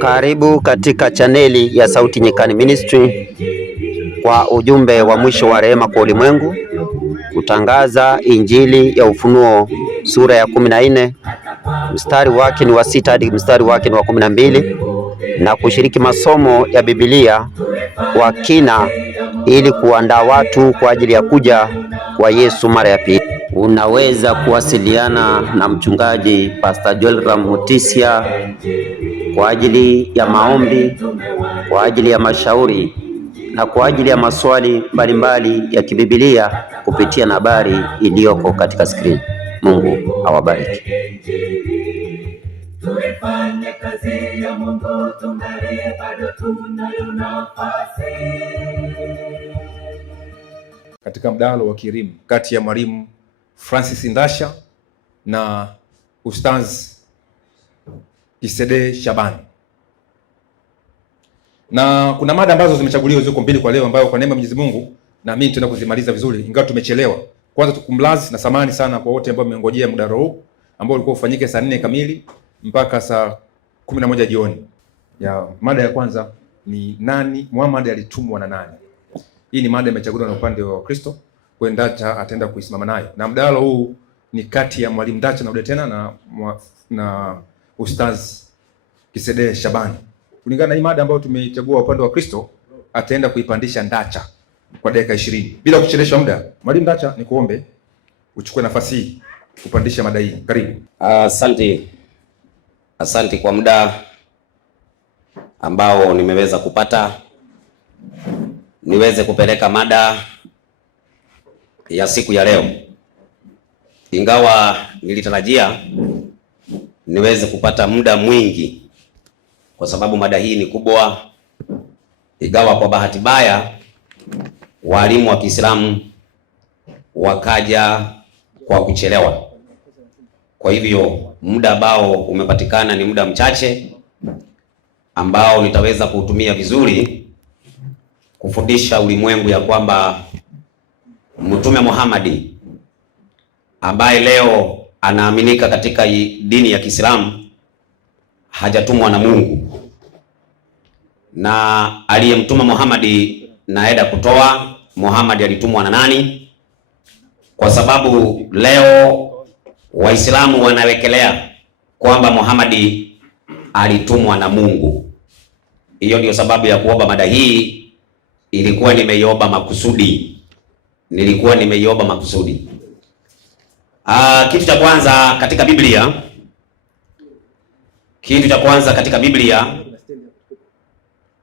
Karibu katika chaneli ya Sauti Nyikani Ministry kwa ujumbe wa mwisho wa rehema kwa ulimwengu, kutangaza Injili ya Ufunuo sura ya 14 mstari wake ni wa 6 hadi mstari wake ni wa 12 na kushiriki masomo ya Biblia kwa kina ili kuandaa watu kwa ajili ya kuja kwa Yesu mara ya pili. Unaweza kuwasiliana na mchungaji Pastor Joel Mutisia kwa ajili ya maombi, kwa ajili ya mashauri na kwa ajili ya maswali mbalimbali ya kibibilia kupitia nambari iliyoko katika screen. Mungu awabariki. Tuifanye kazi ya Mungu, tungalie bado tunayo nafasi. Katika mdahalo wa kielimu kati ya Mwalimu Francis Ndasha na Ustaz Kisede Shabani, na kuna mada ambazo zimechaguliwa ziko mbili kwa leo, ambayo kwa neema Mwenyezi Mungu naamini tutaenda kuzimaliza vizuri, ingawa tumechelewa. Kwanza tukumlazi na samani sana kwa wote ambao mmengojea muda huu ambao ulikuwa ufanyike saa 4 kamili mpaka saa 11 jioni. Ya mada ya kwanza ni nani Muhammad alitumwa na nani? Hii ni mada imechaguliwa na upande wa Kristo, kwa Ndacha ataenda kuisimama nayo. Na mdahalo huu ni kati ya Mwalimu Ndacha na tena na Ustaz Kisede Shabani. Kulingana na hii mada ambayo tumechagua upande wa Kristo, ataenda kuipandisha Ndacha kwa dakika 20. Bila kuchelewesha muda, Mwalimu Ndacha, nikuombe uchukue nafasi hii kupandisha mada hii. Karibu. Asante kwa muda ambao nimeweza kupata niweze kupeleka mada ya siku ya leo, ingawa nilitarajia niweze kupata muda mwingi kwa sababu mada hii ni kubwa, ingawa kwa bahati mbaya walimu wa Kiislamu wakaja kwa kuchelewa. Kwa hivyo muda ambao umepatikana ni muda mchache ambao nitaweza kuutumia vizuri kufundisha ulimwengu ya kwamba Mtume Muhammad ambaye leo anaaminika katika dini ya Kiislamu hajatumwa na Mungu, na aliyemtuma Muhammad naenda kutoa Muhammad alitumwa na nani, kwa sababu leo Waislamu wanawekelea kwamba Muhammad alitumwa na Mungu. Hiyo ndio sababu ya kuomba mada hii. Ilikuwa nimeiomba makusudi. Kitu cha kwanza katika Biblia,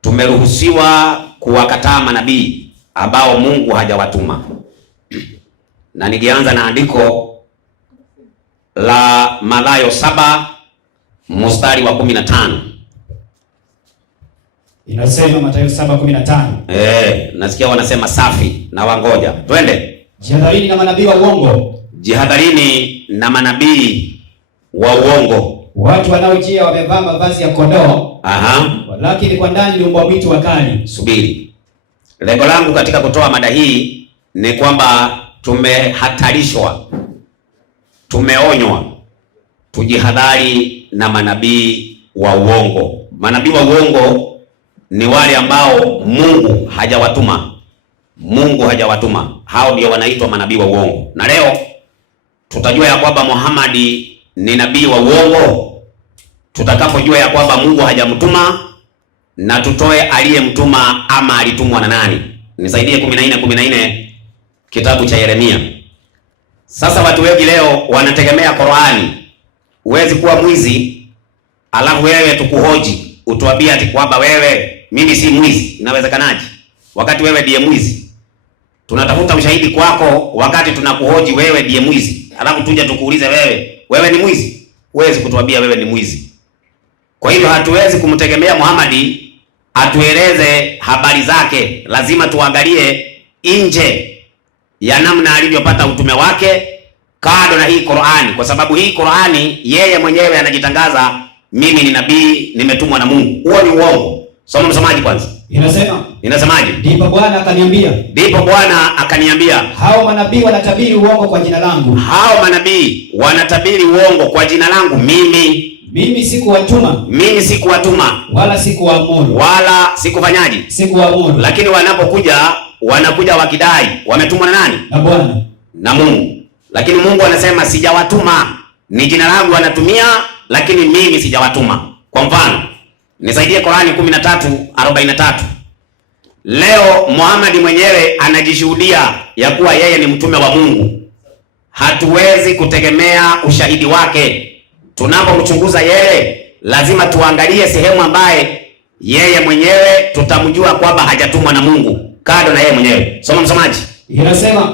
tumeruhusiwa kuwakataa manabii ambao Mungu hajawatuma. Na nikianza na andiko la Mathayo 7 mstari wa 15. Inasema Mathayo 7:15. Nasikia wanasema safi na wangoja. Twende. Jihadharini na manabii wa uongo. Jihadharini na manabii wa uongo. Watu wanaojia wamevaa mavazi ya kondoo. Lakini kwa ndani ni mbwa mwitu wakali. Subiri. Lengo langu katika kutoa mada hii ni kwamba tumehatarishwa, tumeonywa tujihadhari na manabii wa uongo. Manabii wa uongo ni wale ambao Mungu hajawatuma. Hao ndio wanaitwa manabii wa uongo. Na leo tutajua ya kwamba Muhammad ni nabii wa uongo tutakapojua ya kwamba Mungu hajamtuma, na tutoe aliyemtuma ama alitumwa na nani. Nisaidie 14:14 kitabu cha Yeremia. Sasa watu wengi leo wanategemea Qur'ani. Huwezi kuwa mwizi alafu wewe tukuhoji utuambie ati kwamba wewe mimi si mwizi. Inawezekanaje wakati wewe ndiye mwizi? Tunatafuta ushahidi kwako wakati tunakuhoji wewe ndiye mwizi, alafu tuje tukuulize wewe ni mwizi? Huwezi kutuambia wewe ni mwizi. Kwa hivyo hatuwezi kumtegemea Muhammad atueleze habari zake. Lazima tuangalie nje ya namna alivyopata utume wake, kado na hii Qur'ani, kwa sababu hii Qur'ani yeye mwenyewe anajitangaza, mimi ni nabii nimetumwa na Mungu. Huo ni uongo. Soma msomaji kwanza. Inasemaje? Ndipo Bwana akaniambia, hao manabii wanatabiri uongo kwa jina langu. Mimi Mimi sikuwatuma. Mimi sikuwatuma. Wala sikuwaamuru. Wala sikufanyaji? Sikuwaamuru. Lakini wanapokuja wanakuja wakidai wametumwa na nani? Na Bwana. Na Mungu. Lakini Mungu anasema sijawatuma. Ni jina langu anatumia, lakini mimi sijawatuma. Kwa mfano, nisaidie Qur'ani 13:43. Leo Muhammad mwenyewe anajishuhudia ya kuwa yeye ni mtume wa Mungu. Hatuwezi kutegemea ushahidi wake. Tunapomchunguza yeye, lazima tuangalie sehemu ambaye yeye mwenyewe tutamjua kwamba hajatumwa na Mungu. Kado na yeye mwenyewe. Soma msomaji.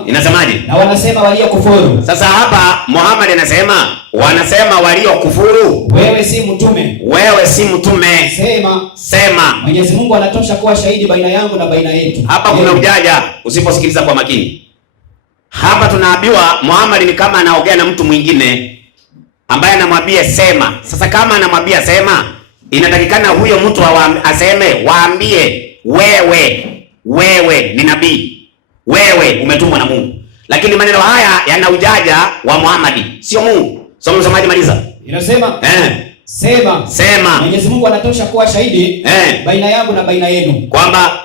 Inasemaje? Na wanasema waliokufuru. Sasa hapa Muhammad anasema wanasema waliokufuru, wewe si mtume. Wewe si mtume. Sema. Mwenyezi Mungu anatosha kuwa shahidi baina yangu na baina yetu. Hapa kuna ujaja usiposikiliza kwa makini. Hapa tunaambiwa Muhammad ni kama anaongea na mtu mwingine ambaye anamwambia sema. Sasa kama anamwambia sema, inatakikana huyo mtu aseme waambie wewe ni nabii. Wewe umetumwa na Mungu. Lakini maneno haya yana ujaja wa Muhammad, sio Mungu. Soma msomaji, maliza. Inasema Sema. Mwenyezi Mungu anatosha kuwa shahidi baina yangu na baina yenu. Kwamba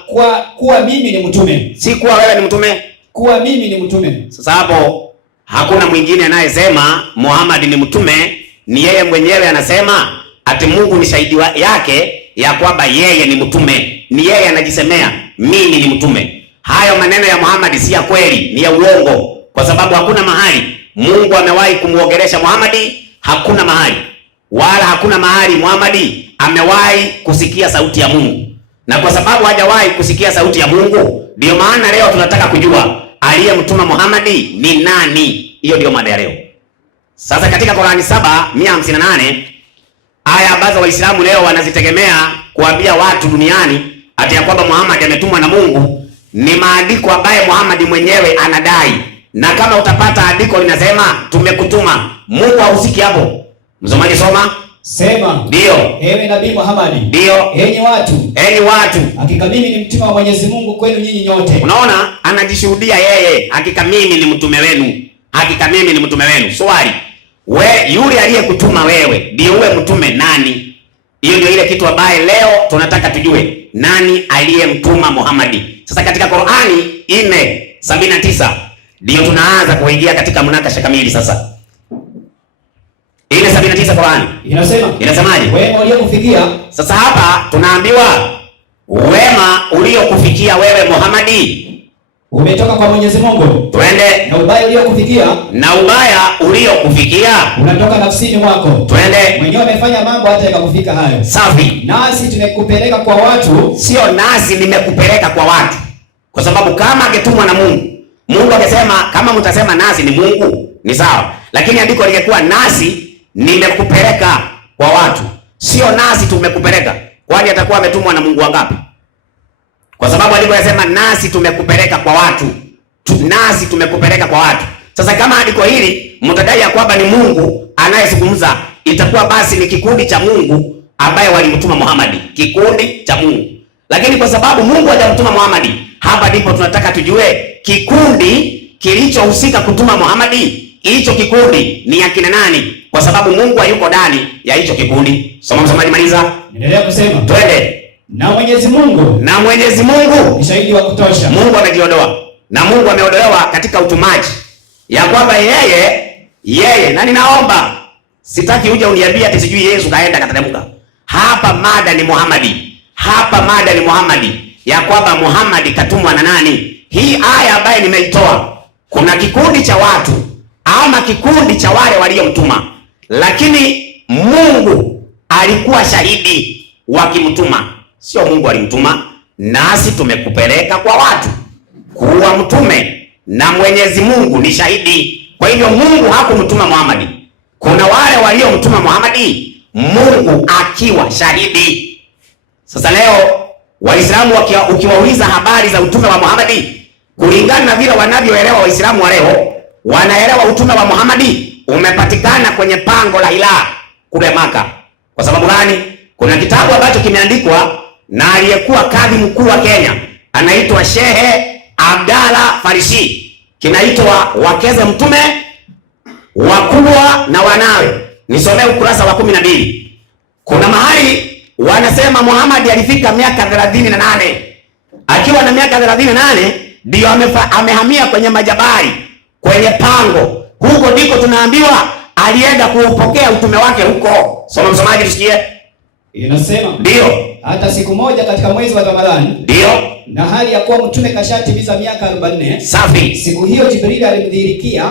kuwa mimi ni mtume. Si kuwa wewe ni mtume. Kuwa mimi ni mtume. Sasa hapo hakuna mwingine anayesema Muhammad ni mtume, ni yeye mwenyewe anasema ati Mungu ni shahidi yake ya kwamba yeye ni mtume. Ni yeye anajisemea mimi ni mtume. Hayo maneno ya Muhammad si ya kweli, ni ya uongo, kwa sababu hakuna mahali Mungu amewahi kumuongelesha Muhammad, hakuna mahali. Wala hakuna mahali Muhammad amewahi kusikia sauti ya Mungu. Na kwa sababu hajawahi kusikia sauti ya Mungu, ndio maana leo tunataka kujua aliyemtuma Muhammad ni nani. Hiyo ndio mada ya leo. Sasa katika Qur'ani 7:158 aya ambazo Waislamu leo wanazitegemea kuambia watu duniani ati ya kwamba Muhammad ametumwa na Mungu, ni maandiko ambaye Muhammad mwenyewe anadai. Na kama utapata andiko linasema tumekutuma, Mungu hahusiki hapo. Msomaji, soma. Sema. Ndio. Ewe Nabii Muhammad. Ndio. Enyi watu. Hakika mimi ni mtume wa Mwenyezi Mungu kwenu nyinyi nyote. Unaona, anajishuhudia yeye, hakika mimi ni mtume wenu. Hakika mimi ni mtume wenu. Swali, yule aliyekutuma wewe ndio uwe mtume nani? Hiyo ndio ile kitu ambaye leo tunataka tujue. Nani aliyemtuma Muhammad? Sasa katika Qur'ani 4:79 ndio tunaanza kuingia katika mnakasha kamili sasa. Ile 79 Qur'ani inasemaje? Wema uliokufikia. Sasa hapa tunaambiwa wema uliokufikia wewe Muhammad umetoka kwa Mwenyezi Mungu. Twende. Na ubaya uliokufikia unatoka nafsini mwako. Twende. Mwenyewe amefanya mambo hata yakakufika hayo. Safi. Nasi tumekupeleka kwa watu. Sio nasi nimekupeleka kwa watu. Kwa sababu kama angetumwa na Mungu angesema, kama mtasema nasi ni Mungu ni sawa. Lakini andiko lingekuwa nasi nimekupeleka kwa watu. Sio nasi tumekupeleka. Kwani atakuwa ametumwa na Mungu wangapi? Kwa sababu aliposema nasi tumekupeleka kwa watu. Nasi tumekupeleka kwa watu. Sasa kama andiko hili mtadai ya kwamba ni Mungu anayezungumza, itakuwa basi ni kikundi cha Mungu ambaye walimtuma Muhammad, kikundi cha Mungu. Lakini kwa sababu Mungu hajamtuma Muhammad, hapa ndipo tunataka tujue kikundi kilichohusika kutuma Muhammad, hicho kikundi ni akina nani? Kwa sababu Mungu hayuko ndani ya hicho kikundi. Soma msomaji, maliza. Endelea kusema. Twende. Na Mwenyezi Mungu ni shahidi wa kutosha. Mungu amejiondoa. Na Mungu ameondolewa katika utumaji. Ya kwamba yeye na ninaomba sitaki uje uniambie ati sijui Yesu kaenda kateremka. Hapa mada ni Muhammad. Ya kwamba Muhammad katumwa na nani? Hii aya ambayo nimeitoa, kuna kikundi cha watu ama kikundi cha wale waliomtuma. Lakini Mungu alikuwa shahidi wakimtuma. Sio Mungu alimtuma, nasi tumekupeleka kwa watu kuwa mtume, na Mwenyezi Mungu ni shahidi. Kwa hivyo Mungu hakumtuma Muhammad. Kuna wale waliomtuma Muhammad, Mungu akiwa shahidi. Sasa leo Waislamu ukiwauliza habari za utume wa Muhammad, kulingana na vile wanavyoelewa Waislamu wa leo, wanaelewa utume wa Muhammad umepatikana kwenye pango la Hira kule Maka. Kwa sababu gani? Kuna kitabu ambacho kimeandikwa na aliyekuwa kadhi mkuu wa Kenya, anaitwa Shehe Abdalla Farisi. Kinaitwa Wakeze Mtume, Wakubwa na Wanawe. Nisomee ukurasa wa 12. Kuna mahali wanasema Muhammad alifika miaka 38. Akiwa na miaka 38 ndio amehamia kwenye majabali, kwenye pango. Huko ndiko tunaambiwa alienda kuupokea utume wake huko. Soma msomaji tusikie. Inasema ndio, hata siku moja katika mwezi wa Ramadhani, ndio, na hali ya kuwa mtume kashatimiza miaka 44. Safi. Siku hiyo Jibril alimdhihirikia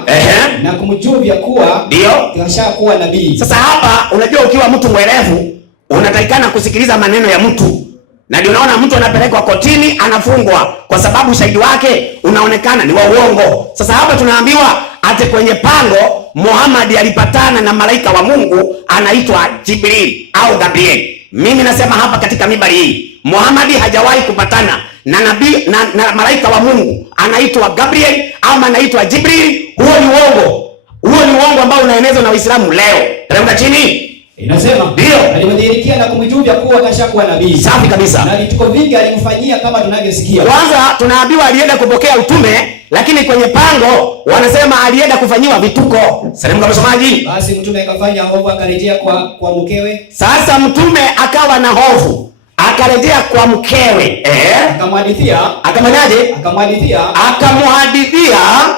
na kumjuvia kuwa ndio kashakuwa nabii. Sasa hapa unajua, ukiwa mtu mwerevu unatakikana kusikiliza maneno ya mtu, na ndio unaona mtu anapelekwa kotini anafungwa kwa sababu ushahidi wake unaonekana ni wa uongo. Sasa hapa tunaambiwa ate kwenye pango Muhammad alipatana na malaika wa Mungu anaitwa Jibril au Gabriel. Mimi nasema hapa katika mibari hii Muhammad hajawahi kupatana na nabii na malaika wa Mungu anaitwa Gabriel ama anaitwa Jibril. Huo ni uongo. Huo ni uongo ambao unaenezwa na Uislamu leo. Teremka chini. Inasema ndio, alimdhihirikia na kumjuvia kuwa kashakuwa nabii. Safi kabisa. Na vituko vingi alimfanyia kama tunavyosikia. Kwanza tunaambiwa alienda kupokea utume, lakini kwenye pango wanasema alienda kufanyiwa vituko. Salamu kwa msomaji. Basi mtume akafanya hofu, akarejea kwa mkewe. Sasa mtume akawa na hofu, akarejea kwa mkewe. Akamhadithia. Akafanyaje? Akamhadithia.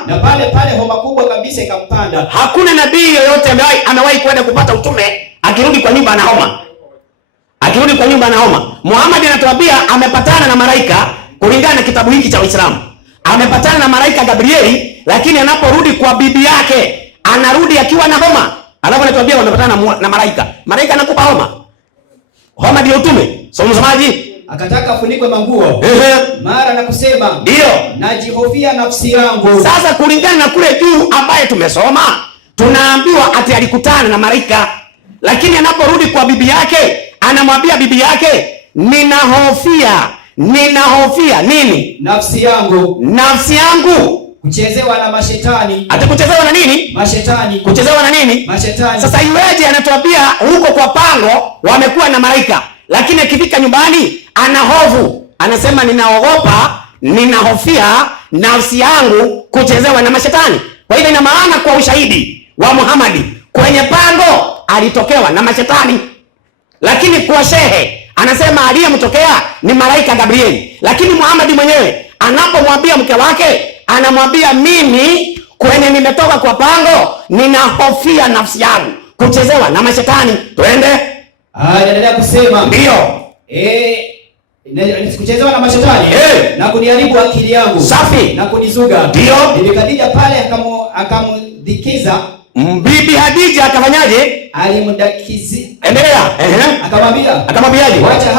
Na pale homa kubwa kabisa ikampanda. Hakuna nabii yoyote amewahi kwenda kupata utume akirudi kwa nyumba ana homa. Muhammad anatuambia amepatana na malaika kulingana na kitabu hiki cha Uislamu. Amepatana na malaika Gabrieli, lakini anaporudi kwa bibi yake anarudi akiwa na homa. Alafu anatuambia wamepatana na malaika. Malaika anakupa homa. Homa ndio utume. Somo msomaji. Akataka afunikwe manguo. Mara na kusema, ndio, najihofia nafsi yangu. Sasa kulingana na kule juu ambaye tumesoma, tunaambiwa ati alikutana na malaika, lakini anaporudi kwa bibi yake anamwambia bibi yake, ninahofia nini? Nafsi yangu kuchezewa na mashetani. Atakuchezewa na nini? Mashetani. Kuchezewa na nini? Mashetani. Sasa iweje anatuambia huko kwa pango wamekuwa na malaika, lakini akifika nyumbani ana hofu, anasema ninahofia nafsi yangu kuchezewa na mashetani. Kwa hivyo ina maana kwa ushahidi wa Muhammad kwenye pango alitokewa na mashetani, lakini kwa shehe anasema aliyemtokea ni malaika Gabrieli. Lakini Muhammad mwenyewe anapomwambia mke wake anamwambia, mimi kwenye nimetoka kwa pango ninahofia nafsi yangu kuchezewa na mashetani. Twende. Anaendelea kusema ndio, kuchezewa na mashetani na kuniharibu akili yangu. Safi. Na kunizuga. Ndio. Bibi Khadija pale akamdhikiza. Bibi Khadija akafanyaje? Alimdakizi. Endelea. Akamwambiaje? Wacha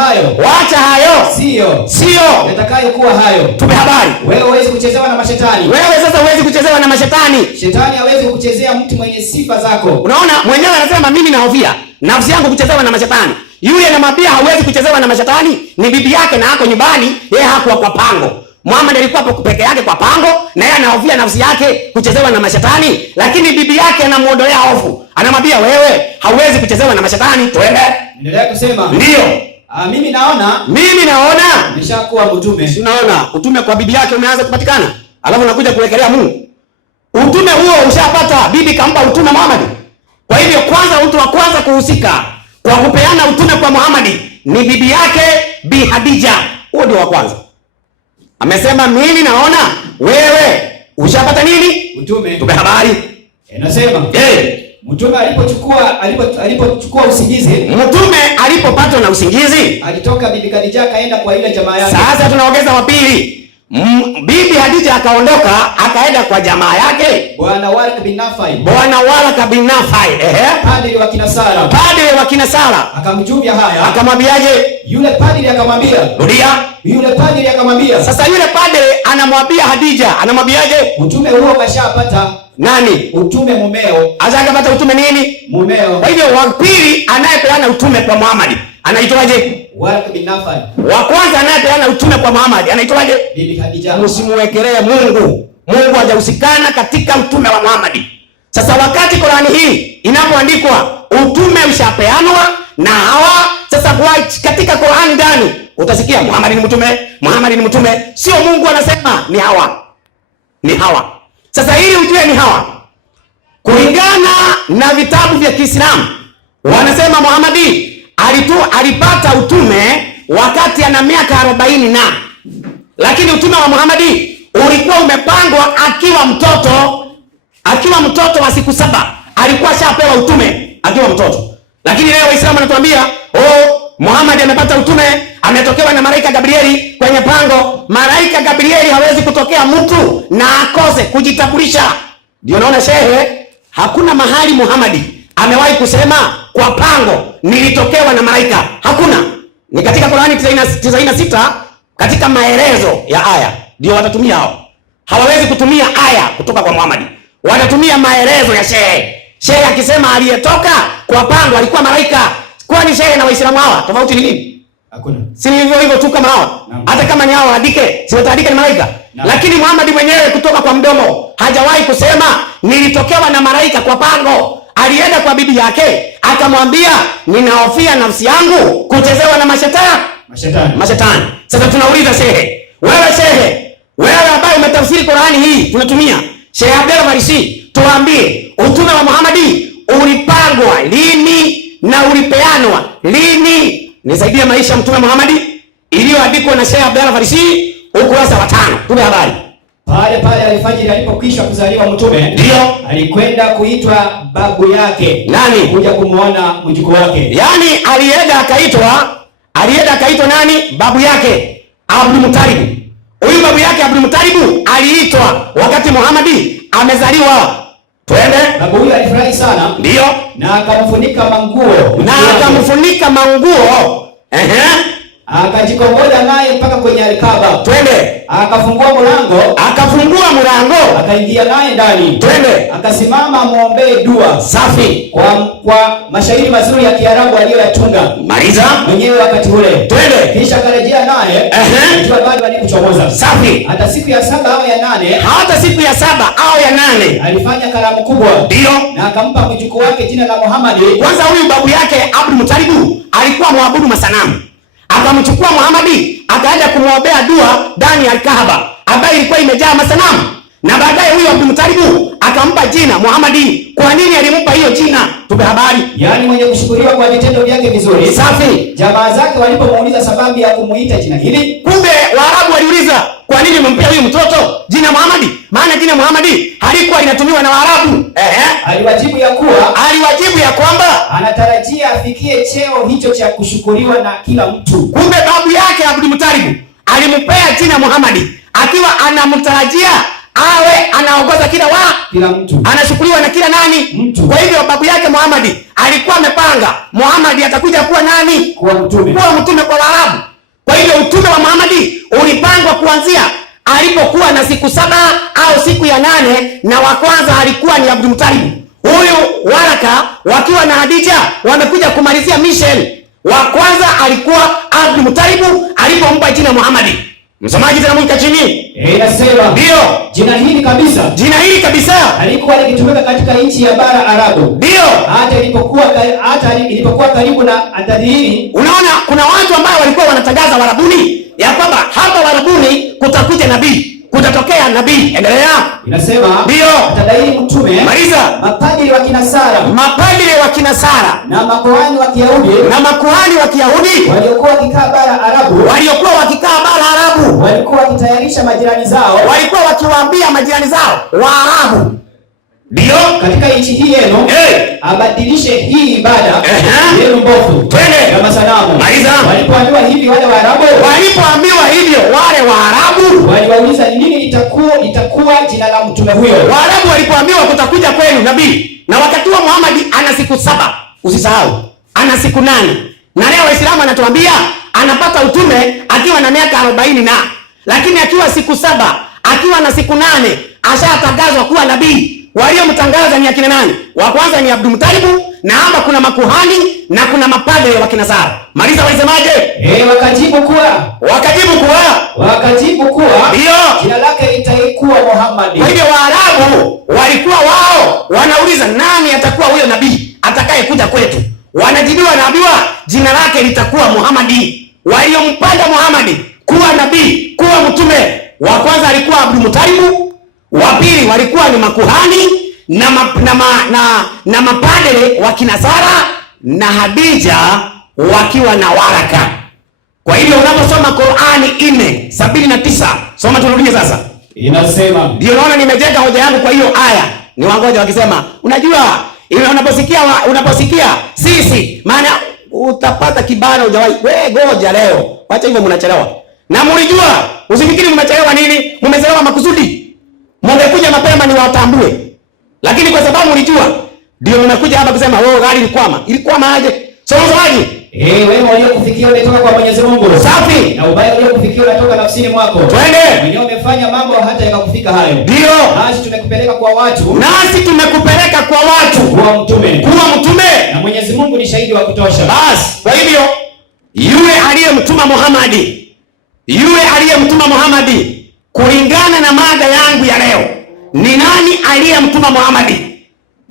hayo. Sio yatakayokuwa hayo. Tupe habari. Wewe huwezi kuchezewa na mashetani. Wewe sasa huwezi kuchezewa na mashetani. Shetani hawezi kukuchezea mtu mwenye sifa zako. Unaona, mwenyewe anasema mimi nahofia nafsi yangu kuchezewa na mashetani. Yule anamwambia hawezi kuchezewa na mashetani ni bibi yake na hako nyumbani, yeye hakuwa kwa pango. Muhammad alikuwa peke yake kwa pango na yeye anahofia nafsi yake kuchezewa na mashetani, lakini bibi yake anamuondolea hofu. Anamwambia wewe hauwezi kuchezewa na mashetani. Twende. Endelea kusema. Ndio. Mimi naona nimeshakuwa mtume. Unaona, utume kwa bibi yake umeanza kupatikana. Alafu unakuja kuwekelea Mungu. Utume huo ushapata, bibi kampa utume Muhammad. Kwa hivyo kwanza mtu wa kwanza kuhusika kwa kupeana utume kwa Muhammad ni bibi yake Bi Khadija. Huo ndio wa kwanza. Amesema mimi naona wewe ushapata nini? Utume. Tupe habari. Inasema mtume alipochukua usingizi, mtume alipopatwa na usingizi, alitoka bibi Khadija akaenda kwa ile jamaa yake. Sasa tunaongeza wa pili. Bibi Khadija akaondoka akaenda kwa jamaa yake Bwana Waraka bin Nafai. Padri wa Kinasara. Akamjuvia haya. Akamwambiaje? Yule padri akamwambia. Rudia. Yule padri akamwambia. Sasa yule padri anamwambia Khadija, anamwambiaje? Utume huo kashapata. Nani? Utume mumeo. Akapata utume nini? Mumeo. Kwa hivyo wa pili anayepeana utume kwa Muhammad anaitwaje? Waraka bin Nafai. Wa kwanza anayepeana utume kwa Muhammad anaitwaje? Bibi Khadija. Msimuwekelee Mungu. Mungu hajahusikana katika utume wa Muhammad. Sasa wakati Qur'ani hii inapoandikwa utume ushapeanwa na hawa, sasa katika Qur'ani ndani utasikia Muhammad ni mtume, sio Mungu anasema ni hawa. Sasa ili ujue ni hawa, kulingana na vitabu vya Kiislamu wanasema Muhammadi alipata utume wakati ana miaka 40 na, lakini utume wa Muhammadi ulikuwa umepangwa akiwa mtoto wa siku 7 alikuwa shapewa utume akiwa mtoto. Lakini leo Waislamu wanatuambia Muhammad amepata utume, ametokewa na malaika Gabrieli kwenye pango. Malaika Gabrieli hawezi kutokea mtu na akose kujitambulisha. Ndio naona shehe, hakuna mahali Muhammad amewahi kusema kwa pango nilitokewa na malaika. Hakuna. Ni katika Qur'ani 96 katika maelezo ya aya ndio watatumia hao. Hawawezi kutumia aya kutoka kwa Muhammad. Wanatumia maelezo ya shehe. Shehe akisema aliyetoka kwa pango alikuwa malaika. Kwani shehe na Waislamu hawa tofauti ni nini? Hakuna. Si hivyo hivyo tu kama hawa. Hata kama ni hao adike, si wataadike ni malaika. Lakini Muhammad mwenyewe kutoka kwa mdomo hajawahi kusema nilitokewa na malaika kwa pango. Alienda kwa bibi yake akamwambia ninahofia nafsi yangu kuchezewa na mashetani. Sasa tunauliza shehe, wewe ambaye umetafsiri Qur'ani hii tunatumia, Sheikh Abdalla Marisi, tuambie utume wa Muhammad ulipangwa lini na ulipeanwa lini? Nisaidie maisha ya Mtume Muhammad iliyoandikwa na Sheikh Abdalla Marisi ukurasa wa 5. Tupe habari. Pale alfajiri alipokwisha kuzaliwa mtume, ndio alikwenda kuitwa babu yake. Nani? Kuja kumuona mjukuu wake. Yaani alienda akaitwa nani? Babu yake Abdul Muttalib. Huyu babu yake Abdul Muttalib aliitwa wakati Muhammad amezaliwa. Twende. Babu huyu alifurahi sana. Ndio. Na akamfunika manguo. Akajikongoja naye mpaka kwenye Alkaba. Twende. Akafungua mlango. Akaingia naye ndani. Twende. Akasimama muombee dua. Safi. Kwa mashairi mazuri ya Kiarabu aliyoyatunga. Maliza. Mwenyewe wakati ule. Twende. Kisha akarejea naye. Jua bado alipochomoza. Safi. Hata siku ya 7 au ya 8. Alifanya karamu kubwa. Ndio. Na akampa mjukuu wake jina la Muhammad. Kwanza huyu babu yake Abdul Muttalib alikuwa muabudu masanamu. Akamchukua Muhammad akaenda kumwombea dua ndani ya Kaaba ambayo ilikuwa imejaa masanamu. Na baadaye huyo Abdul Muttalib akampa jina Muhammad. Kwa nini alimpa hiyo jina? Tupe habari. Yaani mwenye kushukuriwa kwa vitendo vyake vizuri. Safi. Jamaa zake walipomuuliza sababu ya kumuita jina hili, kumbe Waarabu waliuliza kwa nini umempea huyu mtoto jina Muhammad? Maana jina Muhammad halikuwa linatumiwa na Waarabu. Aliwajibu ya kwamba anatarajia afikie cheo hicho cha kushukuriwa na kila mtu. Kumbe babu yake Abdul Muttalib alimpea jina Muhammad akiwa anamtarajia awe anaongoza kila mtu, anashukuriwa na kila nani? Mtu. Kwa hivyo babu yake Muhammad alikuwa amepanga Muhammad atakuja kuwa nani? Kuwa mtume kwa Waarabu. Kwa hivyo utume wa Muhammad ulipangwa kuanzia alipokuwa na siku 7 au siku ya 8, na wa kwanza alikuwa ni Abdul Muttalib. Huyu Waraka wakiwa na Hadija wamekuja kumalizia mission. Wa kwanza alikuwa Abdul Muttalib alipompa jina Muhammad. Msomaji tena mwika chini. Inasema ndio jina hili kabisa alikuwa likitumika katika nchi ya bara Arabu. Ndio. Hata ilipokuwa karibu na atadhihiri. Unaona kuna watu ambao walikuwa wanatangaza Warabuni ya kwamba hapa Warabuni kutakuja nabii. Kutatokea nabii. Endelea. Inasema ndio atadhihiri mtume. Maliza. Mapadri wa Kinasara na makuhani wa Kiyahudi waliokuwa wakikaa bara Arabu walikuwa wakitayarisha majirani zao, walikuwa wakiwaambia majirani zao Waarabu ndio katika nchi hii yenu abadilishe hii ibada yenu mbovu ya masanamu. Walipoambiwa hivi wale Waarabu waliwauliza nini itakuwa jina la mtume huyo. Waarabu walipoambiwa kutakuja kwenu nabii, na wakati wa Muhammad ana siku 7, usisahau ana siku 8, na leo Waislamu anatuambia anapata utume akiwa na miaka 40 lakini akiwa siku 7 akiwa na siku 8 ashatangazwa kuwa nabii. Waliomtangaza ni akina nani? Wa kwanza ni Abdul Muttalib, na hapa kuna makuhani na kuna mapadre wa Kinasara. Maliza walisemaje? Wakajibu kuwa ndio jina lake litakuwa Muhammad. Kwa hivyo Waarabu walikuwa wao wanauliza nani atakuwa huyo nabii atakaye kuja kwetu. Wanajibiwa naambiwa jina lake litakuwa Muhammad. Waliompanda Muhammad kuwa nabii, kuwa mtume, wa kwanza alikuwa Abdul Muttalib, wa pili walikuwa ni makuhani, na mapadre wa Kinasara na Hadija wakiwa na waraka. Kwa hiyo unaposoma Qur'ani 4:79, soma turudie sasa. Inasema, ndio naona nimejenga hoja yangu kwa hiyo aya. Ni wangoja wakisema, unajua unaposikia sisi, maana utapata kibara hujawahi. Wewe ngoja leo. Acha hivyo, mnachelewa. Na mlijua, usifikiri mnachelewa nini? Mmechelewa makusudi. Mngekuja mapema ni watambue. Lakini kwa sababu mlijua, ndio mnakuja hapa kusema wewe gari ilikwama. Ilikwama aje? Somaji. Wewe uliokufikia unatoka kwa Mwenyezi Mungu. Safi. Na ubaya uliokufikia unatoka nafsini mwako. Twende. Mwenyewe umefanya mambo hata yakakufika hayo. Ndio. Nasi tumekupeleka kwa watu. Kuwa mtume. Na Mwenyezi Mungu ni shahidi wa kutosha. Bas, kwa hivyo yule aliyemtuma Muhammad kulingana na mada yangu ya leo, ni nani aliyemtuma Muhammad?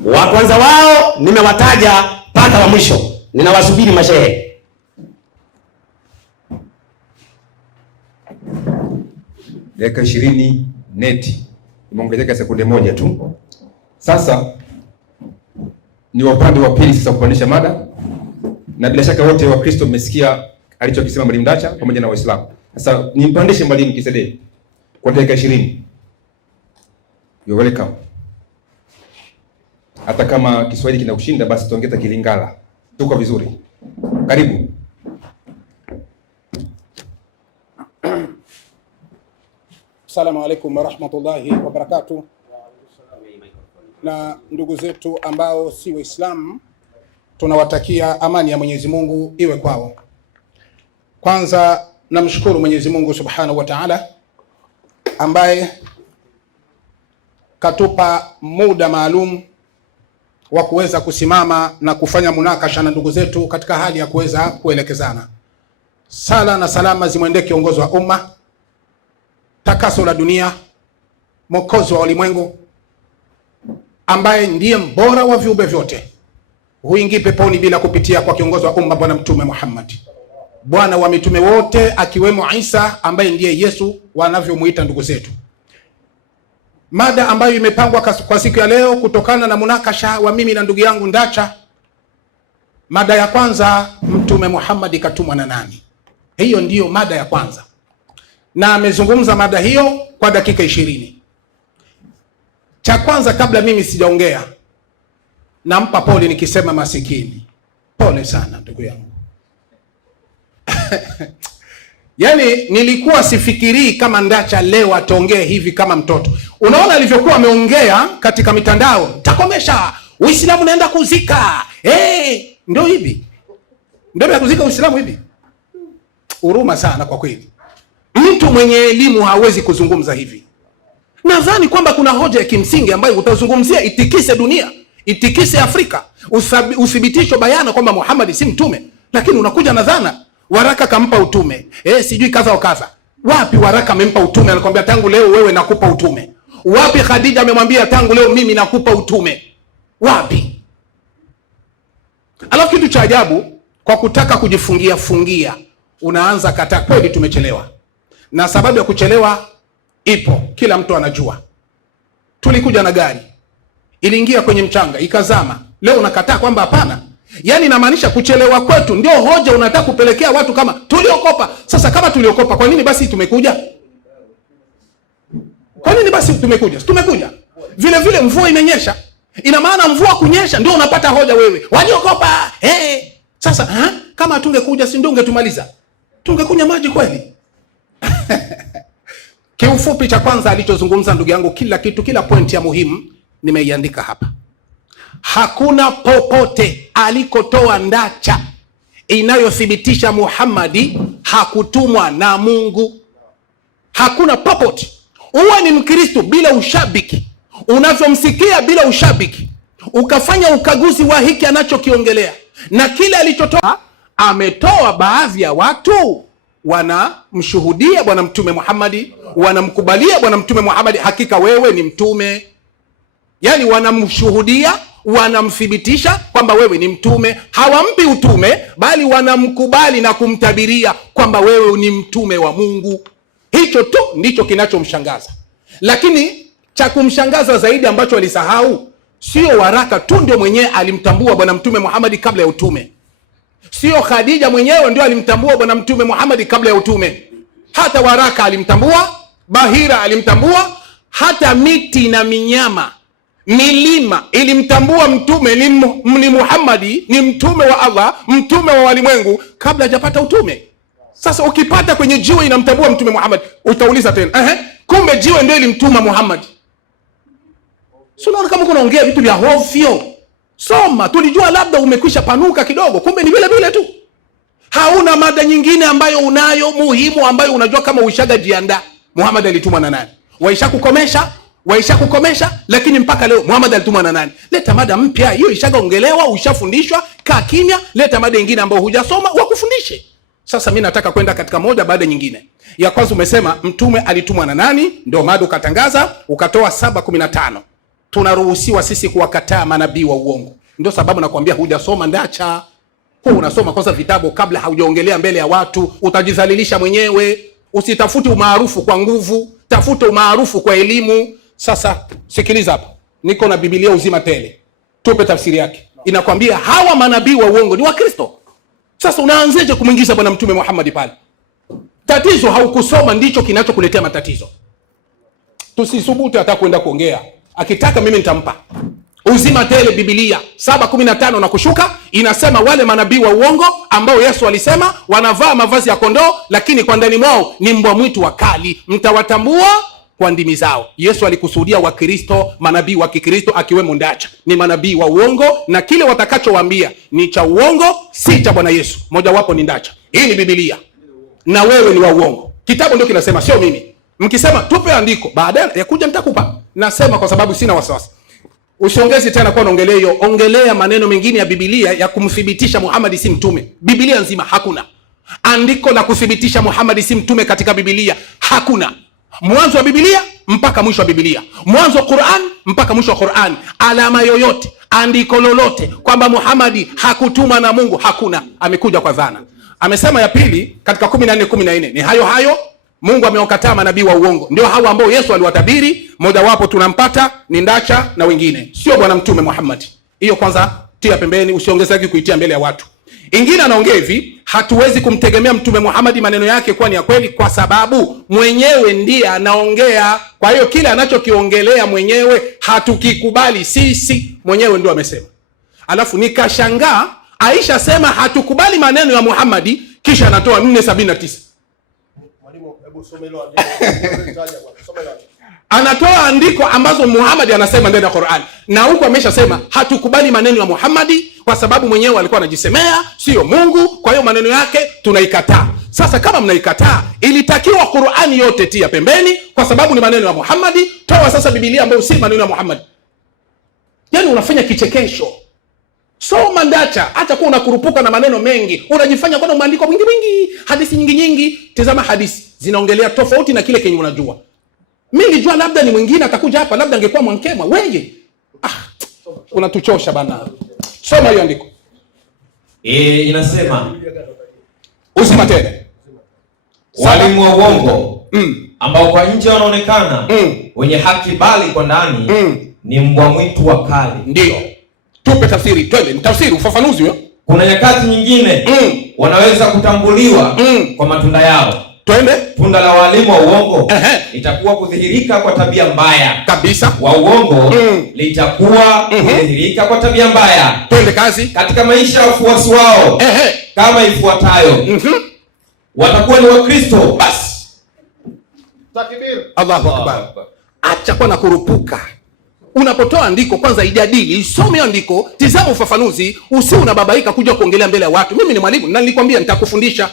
Wa kwanza wao nimewataja mpaka wa mwisho. Ninawasubiri mashehe. Dakika 20 neti imeongezeka sekunde moja tu. Sasa ni upande wa pili sasa kupandisha mada, na bila shaka wote wa Kristo mmesikia alichokisema Mwalimu Ndacha pamoja na Waislamu. Sasa nimpandishe Mwalimu Kisedei kwa dakika 20. You're welcome. Hata kama Kiswahili kinakushinda basi tuongeza Kilingala. Tuko vizuri. Karibu. Assalamu alaikum warahmatullahi wabarakatuh. Na ndugu zetu ambao si Waislamu, tunawatakia amani ya Mwenyezi Mungu iwe kwao. Kwanza namshukuru Mwenyezi Mungu Subhanahu wa Ta'ala ambaye katupa muda maalum wa kuweza kusimama na kufanya munakasha na ndugu zetu katika hali ya kuweza kuelekezana. Sala na salama zimwendee kiongozi wa umma, takaso la dunia, mwokozi wa ulimwengu, ambaye ndiye mbora wa viumbe vyote. Huingii peponi bila kupitia kwa kiongozi wa umma, Bwana Mtume Muhammad, bwana wa mitume wote, akiwemo Isa ambaye ndiye Yesu wanavyomuita ndugu zetu. Mada ambayo imepangwa kwa siku ya leo kutokana na munakasha wa mimi na ndugu yangu Ndacha. Mada ya kwanza, Mtume Muhammad katumwa na nani? Hiyo ndiyo mada ya kwanza, na amezungumza mada hiyo kwa dakika 20. Cha kwanza, kabla mimi sijaongea, nampa pole nikisema masikini. Pole sana ndugu yangu. Yaani nilikuwa sifikirii kama Ndacha leo ataongea hivi kama mtoto. Unaona alivyokuwa ameongea katika mitandao, takomesha Uislamu naenda kuzika. Ndio hivi. Ndio ya kuzika Uislamu hivi. Huruma sana kwa kweli. Mtu mwenye elimu hawezi kuzungumza hivi. Nadhani kwamba kuna hoja ya kimsingi ambayo utazungumzia itikise dunia, itikise Afrika, uthibitisho bayana kwamba Muhammad si mtume, lakini unakuja na dhana waraka kampa utume. Sijui kaza au kaza. Wapi waraka amempa utume? Anakuambia tangu leo wewe nakupa utume. Wapi Khadija amemwambia tangu leo mimi nakupa utume? Wapi? Alafu kitu cha ajabu, kwa kutaka kujifungia unaanza kata. Kweli tumechelewa, na sababu ya kuchelewa ipo, kila mtu anajua. Tulikuja na gari, iliingia kwenye mchanga ikazama. Leo unakataa kwamba hapana. Yaani inamaanisha kuchelewa kwetu ndio hoja unataka kupelekea watu kama tuliokopa. Sasa kama tuliokopa, kwa nini basi tumekuja? Kwa nini basi tumekuja? Tumekuja. Vile vile mvua imenyesha. Ina maana mvua kunyesha ndio unapata hoja wewe. Waliokopa. Sasa kama tungekuja si ndio ungetumaliza? Tungekunya maji kweli? Kiufupi, cha kwanza alichozungumza ndugu yangu, kila kitu, kila pointi ya muhimu nimeiandika hapa. Hakuna popote alikotoa Ndacha inayothibitisha Muhammadi hakutumwa na Mungu. Hakuna popote. Uwe ni Mkristo bila ushabiki, unavyomsikia bila ushabiki, ukafanya ukaguzi wa hiki anachokiongelea na kile alichotoa. Ametoa baadhi ya watu wanamshuhudia Bwana Mtume Muhammadi, wanamkubalia Bwana Mtume Muhammadi, hakika wewe ni mtume. Yaani wanamshuhudia, wanamthibitisha kwamba wewe ni mtume. Hawampi utume, bali wanamkubali na kumtabiria kwamba wewe ni mtume wa Mungu. Hicho tu ndicho kinachomshangaza. Lakini cha kumshangaza zaidi ambacho alisahau, Sio waraka tu ndio mwenyewe alimtambua bwana mtume Muhammad kabla ya utume. Sio Khadija mwenyewe ndio alimtambua bwana mtume Muhammad kabla ya utume. Hata waraka alimtambua, bahira alimtambua, hata miti na minyama, milima ilimtambua mtume ni Muhammadi, ni mtume wa Allah, mtume wa walimwengu kabla hajapata utume. Sasa ukipata kwenye jiwe inamtambua mtume Muhammad, utauliza tena, kumbe jiwe ndio ilimtuma Muhammad. Sio unaona kama unaongea vitu vya hovyo. Soma, tulijua labda umekwisha panuka kidogo, kumbe ni vile vile tu. Hauna mada nyingine ambayo unayo muhimu ambayo unajua kama uishaga jianda. Muhammad alitumwa na nani? Waisha kukomesha, lakini mpaka leo Muhammad alitumwa na nani? Leta mada mpya, hiyo ishaga ongelewa, ushafundishwa, kaa kimya, leta mada nyingine ambayo hujasoma wakufundishe. Sasa mimi nataka kwenda katika moja baada nyingine. Ya kwanza umesema mtume alitumwa na nani? Ndio mada ukatangaza, ukatoa 7:15. Tunaruhusiwa sisi kuwakataa manabii wa uongo. Ndio sababu nakwambia hujasoma ndacha. Unasoma kwanza vitabu kabla haujaongelea mbele ya watu, utajidhalilisha mwenyewe. Usitafute umaarufu kwa nguvu, tafuta umaarufu kwa elimu. Sasa sikiliza hapa. Niko na Biblia uzima tele. Tupe tafsiri yake. Inakwambia hawa manabii wa uongo ni Wakristo. Sasa unaanzeje kumuingiza bwana mtume Muhammad pale? Tatizo haukusoma ndicho kinachokuletea matatizo. Tusisubutu hata kwenda kuongea. Akitaka mimi nitampa. Uzima tele Biblia 7:15 na kushuka inasema wale manabii wa uongo ambao Yesu alisema wanavaa mavazi ya kondoo lakini kwa ndani mwao ni mbwa mwitu wakali, mtawatambua kwa ndimi zao. Yesu alikusudia Wakristo, manabii wa Kikristo akiwemo ndacha. Ni manabii wa uongo na kile watakachowaambia ni cha uongo, si cha Bwana Yesu. Moja wapo ni ndacha. Hii ni Biblia. Na wewe ni wa uongo. Kitabu ndio kinasema, sio mimi. Mkisema tupe andiko, baadaye yakuja nitakupa. Nasema kwa sababu sina wasiwasi. Usiongezi tena kwa naongelea hiyo, ongelea maneno mengine ya Biblia ya kumthibitisha Muhammad si mtume. Biblia nzima hakuna andiko la kuthibitisha Muhammad si mtume katika Biblia, hakuna. Mwanzo wa Biblia mpaka mwisho wa Biblia, mwanzo wa Qur'an mpaka mwisho wa Qur'an, alama yoyote, andiko lolote kwamba Muhammad hakutuma na Mungu hakuna. Amekuja kwa dhana. Amesema ya pili katika 14:14 ni hayo Mungu amewakataa manabii wa uongo. Ndio hao ambao Yesu aliwatabiri, moja wapo tunampata ni ndacha na wengine. Sio bwana mtume Muhammad. Hiyo kwanza tia pembeni, usiongezeke kuitia mbele ya watu. Ingine anaongea hivi, hatuwezi kumtegemea mtume Muhammad maneno yake kuwa ni ya kweli kwa sababu mwenyewe ndiye anaongea. Kwa hiyo kile anachokiongelea mwenyewe hatukikubali sisi, mwenyewe ndio amesema. Alafu nikashangaa Aisha sema hatukubali maneno ya Muhammad kisha anatoa 4:79. Anatoa andiko ambazo Muhammad anasema ndani ya Qur'an. Na huko ameshasema hatukubali maneno ya Muhammad kwa sababu mwenyewe alikuwa anajisemea, sio Mungu. Kwa hiyo maneno yake tunaikataa. Sasa kama mnaikataa, ilitakiwa Qur'ani yote tia pembeni kwa sababu ni maneno ya Muhammad. Toa sasa Biblia ambayo si maneno ya Muhammad. Yaani unafanya kichekesho. Soma ndacha, acha kuwa unakurupuka na maneno mengi. Unajifanya kwa maandiko mingi, hadithi nyingi. Tazama hadithi zinaongelea tofauti na kile kenye unajua. Mimi nilijua labda ni mwingine atakuja hapa, labda angekuwa Mwankema. Wewe unatuchosha bana. Soma hiyo andiko. Inasema uzima tele. Walimu wa uongo ambao kwa nje wanaonekana wenye haki bali kwa ndani ni mbwa mwitu wakali. Ndio. Tupe tafsiri, twende, tafsiri, ufafanuzi huo. Kuna nyakati nyingine wanaweza kutambuliwa kwa matunda yao. Twende. Tunda la walimu wa uongo itakuwa kudhihirika kwa tabia mbaya. Kabisa. Wa uongo litakuwa kudhihirika kwa tabia mbaya. Twende kazi. Katika maisha ya wafuasi wao kama ifuatayo. Watakuwa ni Wakristo basi. Takbir. Allahu Akbar. Acha kwa na kurupuka. Unapotoa andiko kwanza ijadili, isome andiko, tizama ufafanuzi, usiwe unababaika kuja kuongelea mbele ya watu. Mimi ni mwalimu na nilikwambia nitakufundisha.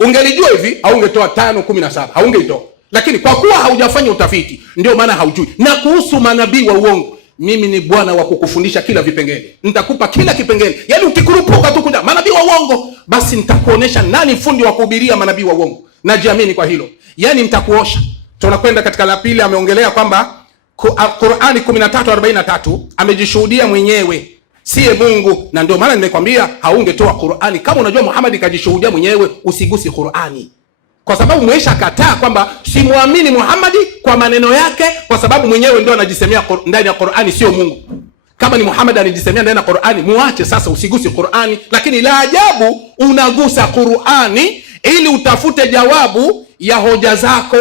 Ungelijua hivi haungetoa 5:17, haungeitoa. Lakini kwa kuwa haujafanya utafiti, ndio maana haujui. Na kuhusu manabii wa uongo, mimi ni bwana wa kukufundisha kila vipengele. Nitakupa kila kipengele. Yaani ukikurupuka tu kuja manabii wa uongo, basi nitakuonesha nani fundi wa kuhubiria manabii wa uongo. Najiamini kwa hilo. Yaani nitakuosha. Tunakwenda katika la pili, ameongelea kwamba Qur'ani 13:43 amejishuhudia mwenyewe siye Mungu, na ndio maana nimekwambia haungetoa Qur'ani. Kama unajua Muhammad kajishuhudia mwenyewe, usigusi Qur'ani. Kwa sababu mwisha kataa kwamba simuamini Muhammad kwa maneno yake kwa sababu mwenyewe ndio anajisemea ndani ya Qur'ani sio Mungu. Kama ni Muhammad alijisemea ndani ya Qur'ani, muache sasa, usigusi Qur'ani. Lakini la ajabu unagusa Qur'ani ili utafute jawabu ya hoja zako.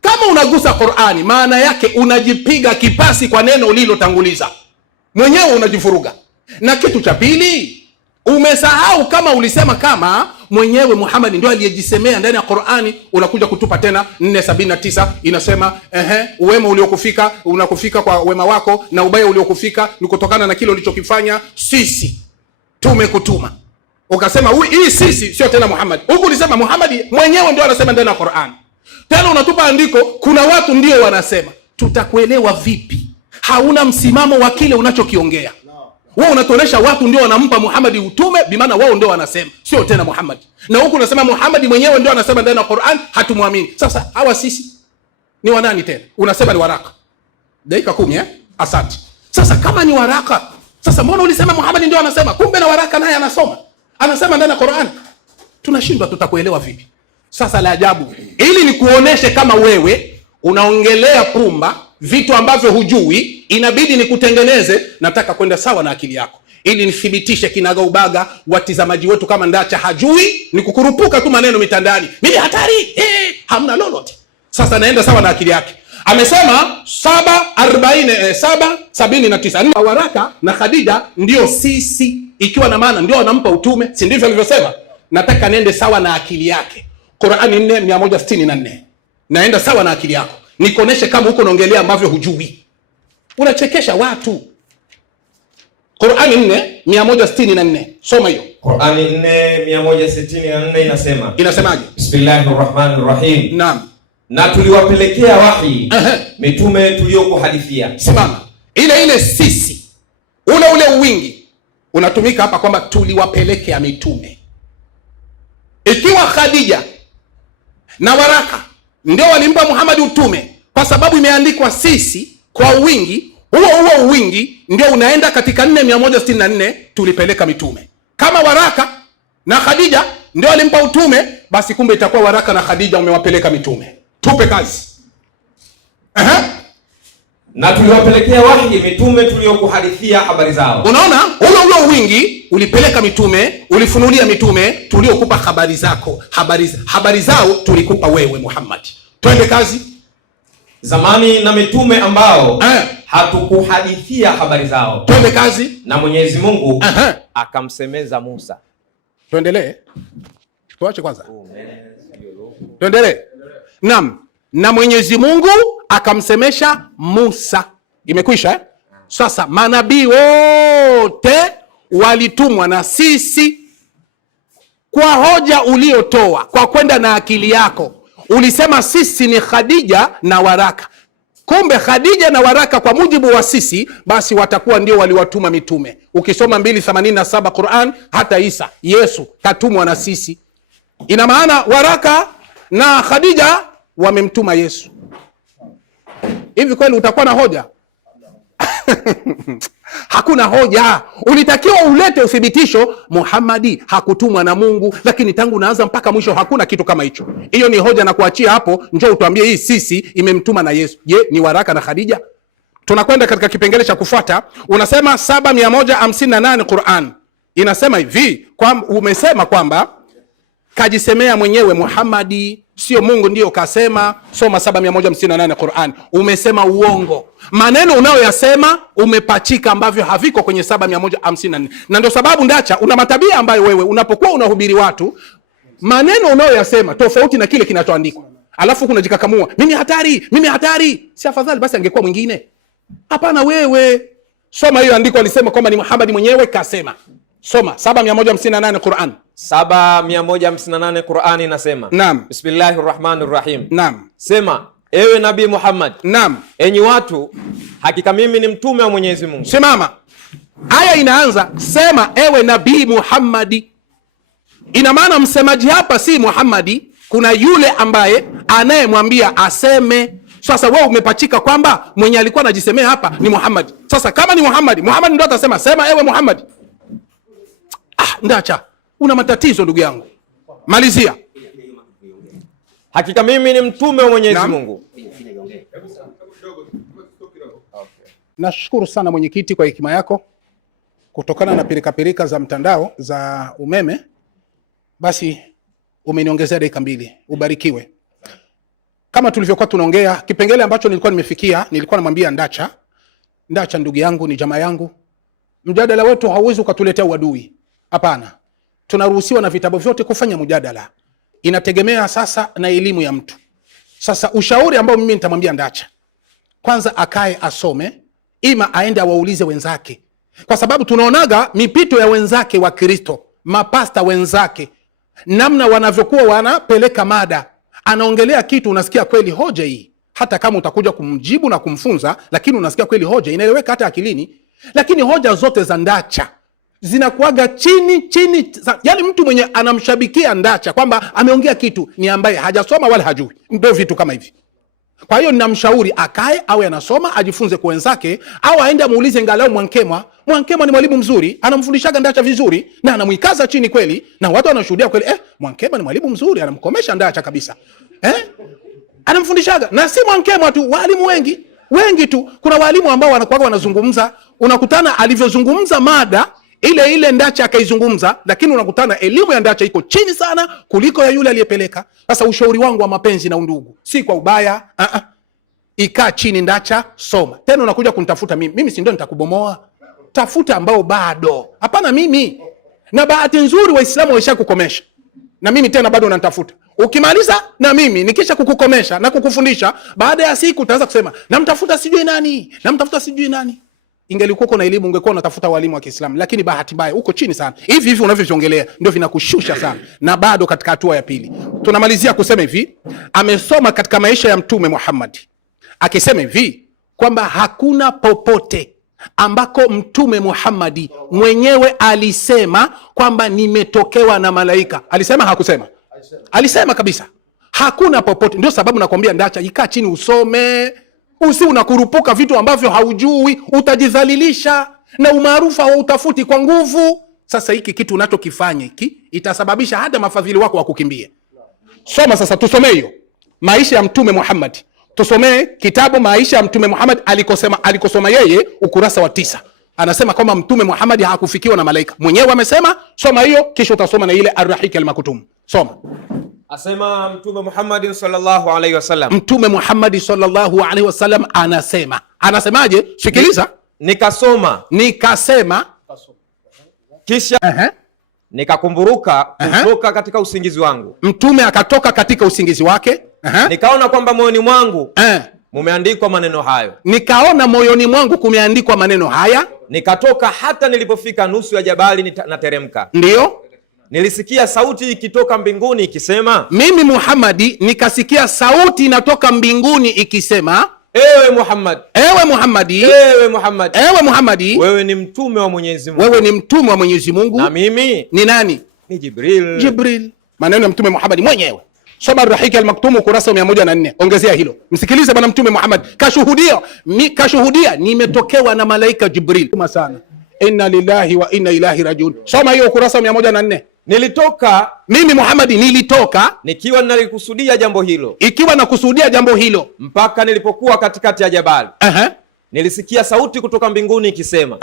Kama unagusa Qur'ani, maana yake unajipiga kipasi kwa neno ulilotanguliza, mwenyewe unajifuruga. Na kitu cha pili, umesahau kama ulisema kama mwenyewe Muhammad ndio aliyejisemea ndani ya Qur'ani, unakuja kutupa tena 4:79 inasema uwema uliokufika unakufika kwa wema wako, na ubaya uliokufika ni kutokana na kile ulichokifanya, sisi tumekutuma. Ukasema hii sisi sio tena Muhammad. Huko ulisema Muhammad mwenyewe ndio anasema ndani ya Qur'ani. Tena unatupa andiko kuna watu ndio wanasema. Tutakuelewa vipi? Hauna msimamo wa kile unachokiongea. Wao unatuonesha watu ndio wanampa Muhammad utume, bimaana wao ndio wanasema, sio tena Muhammad. Na huku unasema Muhammad mwenyewe ndio anasema ndani ya Qur'an, hatumwamini. Sasa hawa sisi ni wanani tena? Unasema ni waraka. Dakika 10 asante. Sasa kama ni waraka, sasa mbona ulisema Muhammad ndio anasema? Kumbe na waraka naye anasoma. Anasema ndani ya Qur'an. Tunashindwa, tutakuelewa vipi? Sasa la ajabu, ili nikuoneshe kama wewe unaongelea pumba, vitu ambavyo hujui, inabidi nikutengeneze. Nataka kwenda sawa na akili yako ili nithibitishe kinaga ubaga watizamaji wetu kama Ndacha hajui, ni kukurupuka tu maneno mitandani. Mimi hatari, hamna lolote. Sasa naenda sawa na akili yake. Amesema 7:79 waraka na Khadija ndio sisi, ikiwa na maana ndio wanampa utume, si ndivyo alivyosema? Nataka niende sawa na akili yake. Qur'ani 4:164. Naenda sawa na akili yako, nikoneshe kama huko unaongelea ambavyo hujui. Unachekesha watu. Qur'ani 4:164. Soma hiyo. Qur'ani 4:164 inasema. Inasemaje? Bismillahirrahmanirrahim. Naam. Na tuliwapelekea wahi mitume tuliokuhadithia. Simama. Ile sisi. Ule wingi unatumika hapa kwamba tuliwapelekea mitume. Ikiwa Khadija na waraka ndio walimpa Muhammad utume, kwa sababu imeandikwa sisi kwa wingi, huo wingi ndio unaenda katika 4:164 tulipeleka mitume. Kama waraka na Khadija ndio walimpa utume, basi kumbe itakuwa waraka na Khadija umewapeleka mitume. Tupe kazi. Na tuliwapelekea wahi mitume tuliokuhadithia habari zao. Unaona, huo wingi ulipeleka mitume, ulifunulia mitume tuliokupa habari zako, habari zao tulikupa wewe Muhammad. Twende kazi. Zamani na mitume ambao hatukuhadithia habari zao. Twende kazi. Na Mwenyezi Mungu akamsemeza Musa. Tuendelee. Tuache kwanza. Tuendelee. Naam. Na Mwenyezi Mungu akamsemesha Musa. Imekwisha. Sasa manabii wote walitumwa na sisi. Kwa hoja uliotoa, kwa kwenda na akili yako, ulisema sisi ni Khadija na waraka. Kumbe Khadija na waraka kwa mujibu wa sisi, basi watakuwa ndio waliwatuma mitume. Ukisoma 2:87 Qur'an, hata Isa Yesu katumwa na sisi. Ina maana waraka na Khadija wamemtuma Yesu. Hivi kweli utakuwa na hoja? Hakuna hoja. Ulitakiwa ulete uthibitisho Muhammadi hakutumwa na Mungu, lakini tangu naanza mpaka mwisho hakuna kitu kama hicho. Hiyo ni hoja na kuachia hapo. Njoo utuambie hii sisi imemtuma na Yesu. Je, ni waraka na Khadija? Tunakwenda katika kipengele cha kufuata. Unasema 7:158 Qur'an. Inasema hivi, umesema kwamba kajisemea mwenyewe Muhammadi, sio Mungu ndio kasema. Soma 7:158 Qur'an. Umesema uongo. Maneno unayoyasema umepachika ambavyo haviko kwenye 7:154. Na ndio sababu Ndacha una matabia ambayo wewe unapokuwa unahubiri watu, maneno unayoyasema tofauti na kile kinachoandikwa. Alafu kuna jikakamua. Mimi hatari. Si afadhali basi angekuwa mwingine? Hapana wewe. Soma hiyo andiko alisema kwamba ni Muhammad mwenyewe kasema. Soma 7:158 Qur'an. 7:158 Qur'an inasema. Naam. Bismillahirrahmanirrahim. Naam. Sema, ewe Nabii Muhammad. Naam. Enyi watu, hakika mimi ni mtume wa Mwenyezi Mungu. Simama. Aya inaanza sema ewe Nabii Muhammadi. Ina maana msemaji hapa si Muhammadi, kuna yule ambaye anayemwambia aseme. Sasa wewe umepachika kwamba mwenye alikuwa anajisemea hapa ni Muhammad. Sasa kama ni Muhammad ndio atasema sema ewe Muhammad. Ndacha, una matatizo ndugu yangu. Malizia. Hakika mimi ni mtume wa Mwenyezi Mungu. Nashukuru sana mwenyekiti kwa hekima yako. Kutokana na pirika za mtandao za umeme, basi umeniongezea dakika 2. Ubarikiwe. Kama tulivyokuwa tunaongea, kipengele ambacho nilikuwa nimefikia, nilikuwa namwambia Ndacha ndugu yangu, ni jamaa yangu, mjadala wetu hauwezi ukatuletea uadui. Hapana. Tunaruhusiwa na vitabu vyote kufanya mjadala. Inategemea sasa na elimu ya mtu. Sasa ushauri ambao mimi nitamwambia Ndacha, kwanza akae asome, ima aende awaulize wenzake. Kwa sababu tunaonaga mipito ya wenzake wa Kristo, mapasta wenzake, namna wanavyokuwa wanapeleka mada. Anaongelea kitu unasikia kweli hoja hii. Hata kama utakuja kumjibu na kumfunza, lakini unasikia kweli hoja inaeleweka hata akilini. Lakini hoja zote za Ndacha zinakuaga chini. Yani mtu mwenye anamshabikia Ndacha kwamba ameongea kitu ni ambaye hajasoma wala hajui. Ndio vitu kama hivi. Kwa hiyo ninamshauri akae, awe anasoma, ajifunze kwa wenzake, au aende muulize ngalau Mwankemwa. Mwankemwa ni mwalimu mzuri, anamfundishaga Ndacha vizuri na anamuikaza chini kweli, na watu wanashuhudia kweli, Mwankemwa ni mwalimu mzuri, anamkomesha Ndacha kabisa. Anamfundishaga. Na si Mwankemwa tu, walimu wengi tu. Kuna walimu ambao wanakuwa wanazungumza, unakutana alivyozungumza mada ile Ndacha akaizungumza, lakini unakutana elimu ya Ndacha iko chini sana kuliko ya yule aliyepeleka. Sasa ushauri wangu wa mapenzi na undugu, si kwa ubaya, ikaa chini Ndacha, soma. Tena unakuja kunitafuta mimi si ndio nitakubomoa? Tafuta ambao bado. Hapana mimi. Na bahati nzuri Waislamu waisha kukomesha. Na mimi tena bado unanitafuta. Ukimaliza na mimi nikisha kukukomesha na kukufundisha, baada ya siku utaanza kusema namtafuta sijui nani. Ingelikuwa kuna elimu ungekuwa unatafuta walimu wa Kiislamu, lakini bahati mbaya uko chini sana. Hivi unavyoviongelea ndio vinakushusha sana, na bado katika hatua ya pili. Tunamalizia kusema hivi, amesoma katika maisha ya Mtume Muhammad akisema hivi kwamba hakuna popote ambako Mtume Muhammad mwenyewe alisema kwamba nimetokewa na malaika. Alisema hakusema? Alisema kabisa. Hakuna popote. Ndio sababu nakwambia Ndacha, ikaa chini usome. Usi unakurupuka vitu ambavyo haujui, utajidhalilisha, na umaarufu wa utafuti kwa nguvu. Sasa hiki kitu unachokifanya hiki itasababisha hata mafadhili wako wakukimbie. Soma sasa, tusomee hiyo maisha ya Mtume Muhammad. Tusomee kitabu maisha ya Mtume Muhammad alikosoma yeye, ukurasa wa 9. Anasema kwamba Mtume Muhammad hakufikiwa na malaika. Mwenyewe amesema. Soma hiyo kisha utasoma na ile Ar-Rahik al-Maktum. Soma. Asema Mtume Muhammad sallallahu alaihi wasallam. Mtume Muhammad sallallahu alaihi wasallam anasema. Anasemaje? Sikiliza. Nikasema. Kisha nikakumburuka kutoka katika usingizi wangu. Mtume akatoka katika usingizi wake. Nikaona kwamba moyoni mwangu mumeandikwa maneno hayo. Nikaona moyoni mwangu kumeandikwa maneno haya. Nikatoka hata nilipofika nusu ya jabali nateremka. Ndio. Nilisikia sauti ikitoka mbinguni ikisema, mimi Muhammadi nikasikia sauti inatoka mbinguni ikisema, ewe Muhammad, ewe Muhammadi, ewe Muhammad, ewe Muhammadi, wewe ni mtume wa Mwenyezi Mungu. Wewe ni mtume wa Mwenyezi Mungu. Na mimi ni nani? Ni Jibril. Jibril. Maneno ya Mtume Muhammad mwenyewe. Soma Ar-Rahik al-Maktum ukurasa 104. Ongezea hilo. Msikilize bwana Mtume Muhammad. Kashuhudia nimetokewa na malaika Jibril. Kama sana. Inna lillahi wa inna ilaihi rajiun. Soma hiyo ukurasa 104. Mimi Muhammad nilitoka nikiwa nalikusudia jambo hilo. Ikiwa nakusudia jambo hilo. Mpaka nilipokuwa katikati ya jabali. Nilisikia sauti kutoka mbinguni ikisema,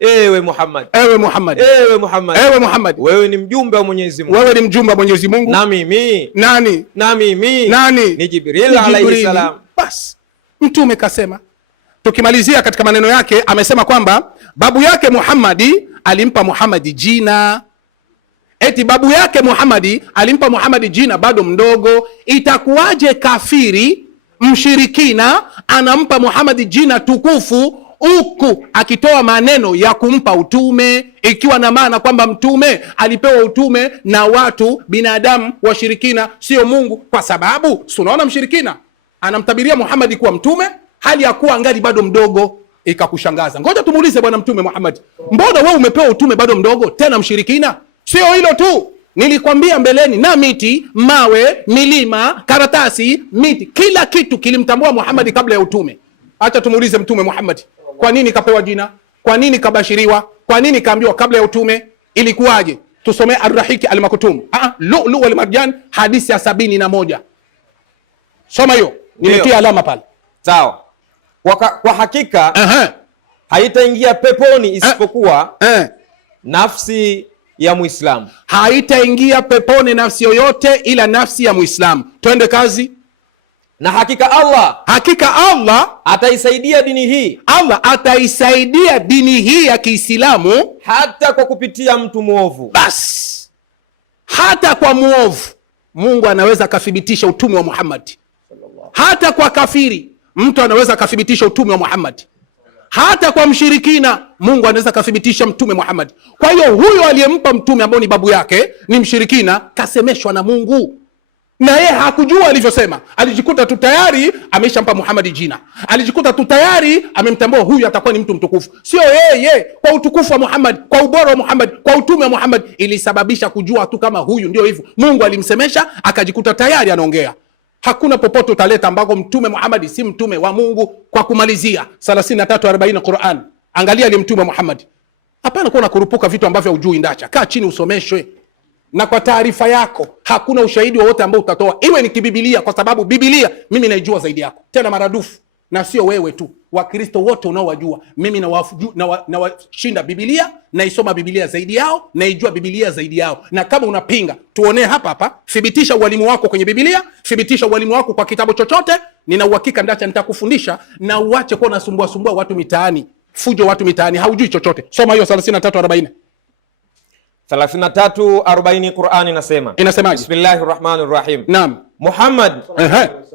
ewe Muhammad, ewe Muhammad, ewe Muhammad, ewe Muhammad, wewe ni mjumbe wa Mwenyezi Mungu. Wewe ni mjumbe wa Mwenyezi Mungu. Na mimi nani? Na mimi nani? Ni Jibril alayhi salam. Bas, Mtume kasema. Tukimalizia katika maneno yake amesema kwamba babu yake Muhammadi alimpa Muhammadi jina. Eti babu yake Muhammadi alimpa Muhammadi jina bado mdogo. Itakuwaje kafiri mshirikina anampa Muhammad jina tukufu huku akitoa maneno ya kumpa utume, ikiwa na maana kwamba mtume alipewa utume na watu binadamu washirikina, sio Mungu? Kwa sababu unaona mshirikina anamtabiria Muhammad kuwa mtume hali ya kuwa angali bado mdogo. Ikakushangaza. Ngoja tumuulize bwana Mtume Muhammad, mbona wewe umepewa utume bado mdogo, tena mshirikina? Sio hilo tu, nilikwambia mbeleni, na miti, mawe, milima, karatasi, miti, kila kitu kilimtambua Muhammad kabla ya utume. Acha tumuulize Mtume Muhammad, kwa nini kapewa jina? Kwa nini kabashiriwa? Kwa nini kaambiwa kabla ya utume? Ilikuwaje? Tusomee Ar-Rahik al-Maktum. Lu'lu wal Marjan, hadithi ya 71. Soma hiyo. Nimetia alama pale. Sawa. Kwa hakika haitaingia peponi isipokuwa nafsi ya Muislamu. Haitaingia peponi nafsi yoyote ila nafsi ya Muislamu. Twende kazi. Na hakika Allah ataisaidia dini hii. Allah ataisaidia dini hii ya Kiislamu hata kwa kupitia mtu muovu. Bas, hata kwa muovu Mungu anaweza akathibitisha utume wa Muhammad. Hata kwa kafiri mtu anaweza akathibitisha utume wa Muhammad. Hata kwa mshirikina Mungu anaweza akathibitisha mtume Muhammad. Kwa hiyo huyo aliyempa mtume ambao ni babu yake ni mshirikina, kasemeshwa na Mungu. Na yeye hakujua alivyosema. Alijikuta tu tayari ameshampa Muhammad jina. Alijikuta tu tayari amemtambua huyu atakuwa ni mtu mtukufu. Sio yeye, kwa utukufu wa Muhammad, kwa ubora wa Muhammad, kwa utume wa Muhammad ilisababisha kujua tu kama huyu ndio hivyo. Mungu alimsemesha akajikuta tayari anaongea. Hakuna popote utaleta ambako mtume Muhammad si mtume wa Mungu. Kwa kumalizia 33:40 Qur'an. Angalia ali mtume Muhammad. Hapana kuwa kurupuka vitu ambavyo hujui ndacha. Kaa chini usomeshwe. Na kwa taarifa yako hakuna ushahidi wowote ambao utatoa iwe ni kibibilia, kwa sababu Biblia mimi naijua zaidi yako tena maradufu, na sio wewe tu, Wakristo wote unaowajua mimi na washinda Biblia, naisoma Biblia zaidi yao, naijua Biblia zaidi yao. Na kama unapinga tuonee hapa, thibitisha ualimu wako kwenye Biblia, thibitisha ualimu wako kwa kitabu chochote. Nina uhakika ndacha nitakufundisha, na uache kuwa unasumbua watu mitaani, fujo watu mitaani, haujui chochote. Soma hiyo 33:40. 33:40 Qur'ani inasemaje? Bismillahirrahmanirrahim. Naam. Muhammad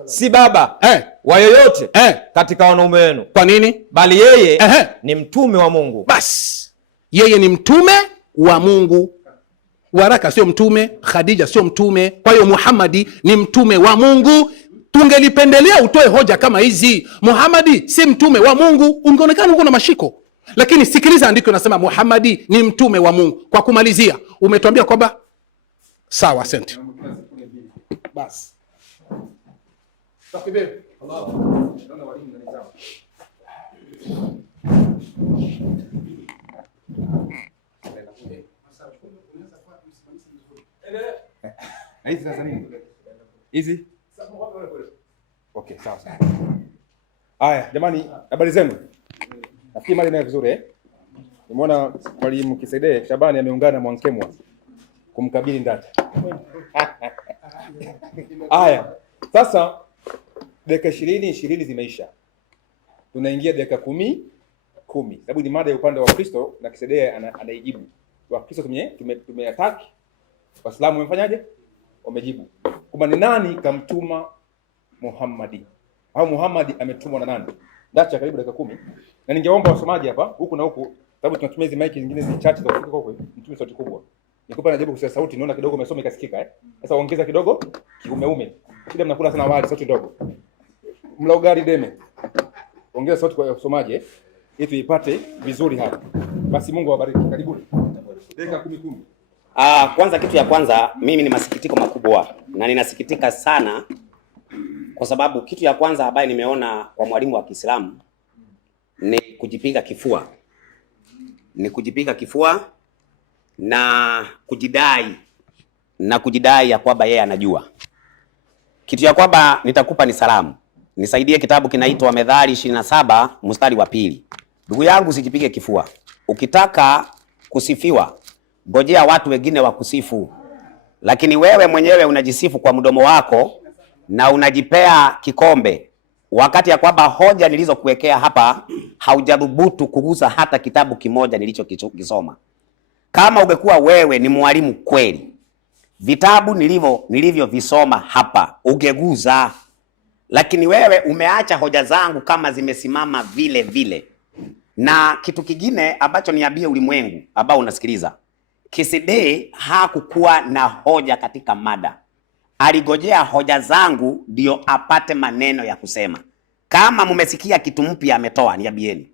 si baba wa yoyote katika wanaume wenu. Kwa nini? Bali yeye ni mtume wa Mungu. Bas, yeye ni mtume wa Mungu. Waraka sio mtume, Khadija sio mtume. Kwa hiyo Muhammadi ni mtume wa Mungu. Tungelipendelea utoe hoja kama hizi, Muhammadi si mtume wa Mungu, ungeonekana uko na mashiko. Lakini sikiliza, andiko nasema Muhammadi ni mtume wa Mungu. Kwa kumalizia, umetuambia kwamba sawa, asante. Bas. Hizi okay, sawa. Haya jamani, habari zenu? Nafikiri mali nayo vizuri Nimeona Mwalimu Kisaide Shabani ameungana na Mwankemwa kumkabili Ndacha. Haya, sasa dakika 20 zimeisha. Tunaingia dakika 10. Sababu ni mada ya upande wa Kristo na Kisaide anaijibu. Wa Kristo tumeattack. Waislamu wamefanyaje? Wamejibu. Kwamba ni nani kamtuma Muhammadi? Au Muhammadi ametumwa na nani? Ndacha karibu dakika 10. Na ningeomba wasomaji hapa huku na huku, sababu tunatumia hizo mic zingine zi chache za kufika huko, mtumie sauti kubwa. Nikupa najaribu kusikia sauti, naona kidogo umesoma ikasikika Sasa ongeza kidogo kiumeume. Kile mnakula sana wali, sauti ndogo. Mla ugali deme. Ongeza sauti kwa wasomaji ili tuipate vizuri hapa. Basi Mungu awabariki. Karibuni. Dakika 10. Kwanza kitu ya kwanza mimi ni masikitiko makubwa na ninasikitika sana kwa sababu kitu ya kwanza ambaye nimeona kwa mwalimu wa Kiislamu ni kujipiga kifua. Ni kujipiga kifua na kujidai ya kwamba yeye anajua. Kitu ya kwamba nitakupa ni salamu. Nisaidie kitabu kinaitwa Methali 27 mstari wa 2. Ndugu yangu, usijipige kifua. Ukitaka kusifiwa, ngojea watu wengine wakusifu. Lakini wewe mwenyewe unajisifu kwa mdomo wako na unajipea kikombe, wakati ya kwamba hoja nilizokuwekea hapa haujadhubutu kugusa hata kitabu kimoja nilichokisoma. Kama ungekuwa wewe ni mwalimu kweli, vitabu nilivyovisoma hapa ungeguza. Lakini wewe umeacha hoja zangu kama zimesimama vile vile. Na kitu kingine ambacho niambie ulimwengu ambao unasikiliza, Kisaide hakukuwa na hoja katika mada. Aligojea hoja zangu ndio apate maneno ya kusema. Kama mmesikia kitu mpya ametoa, niambieni.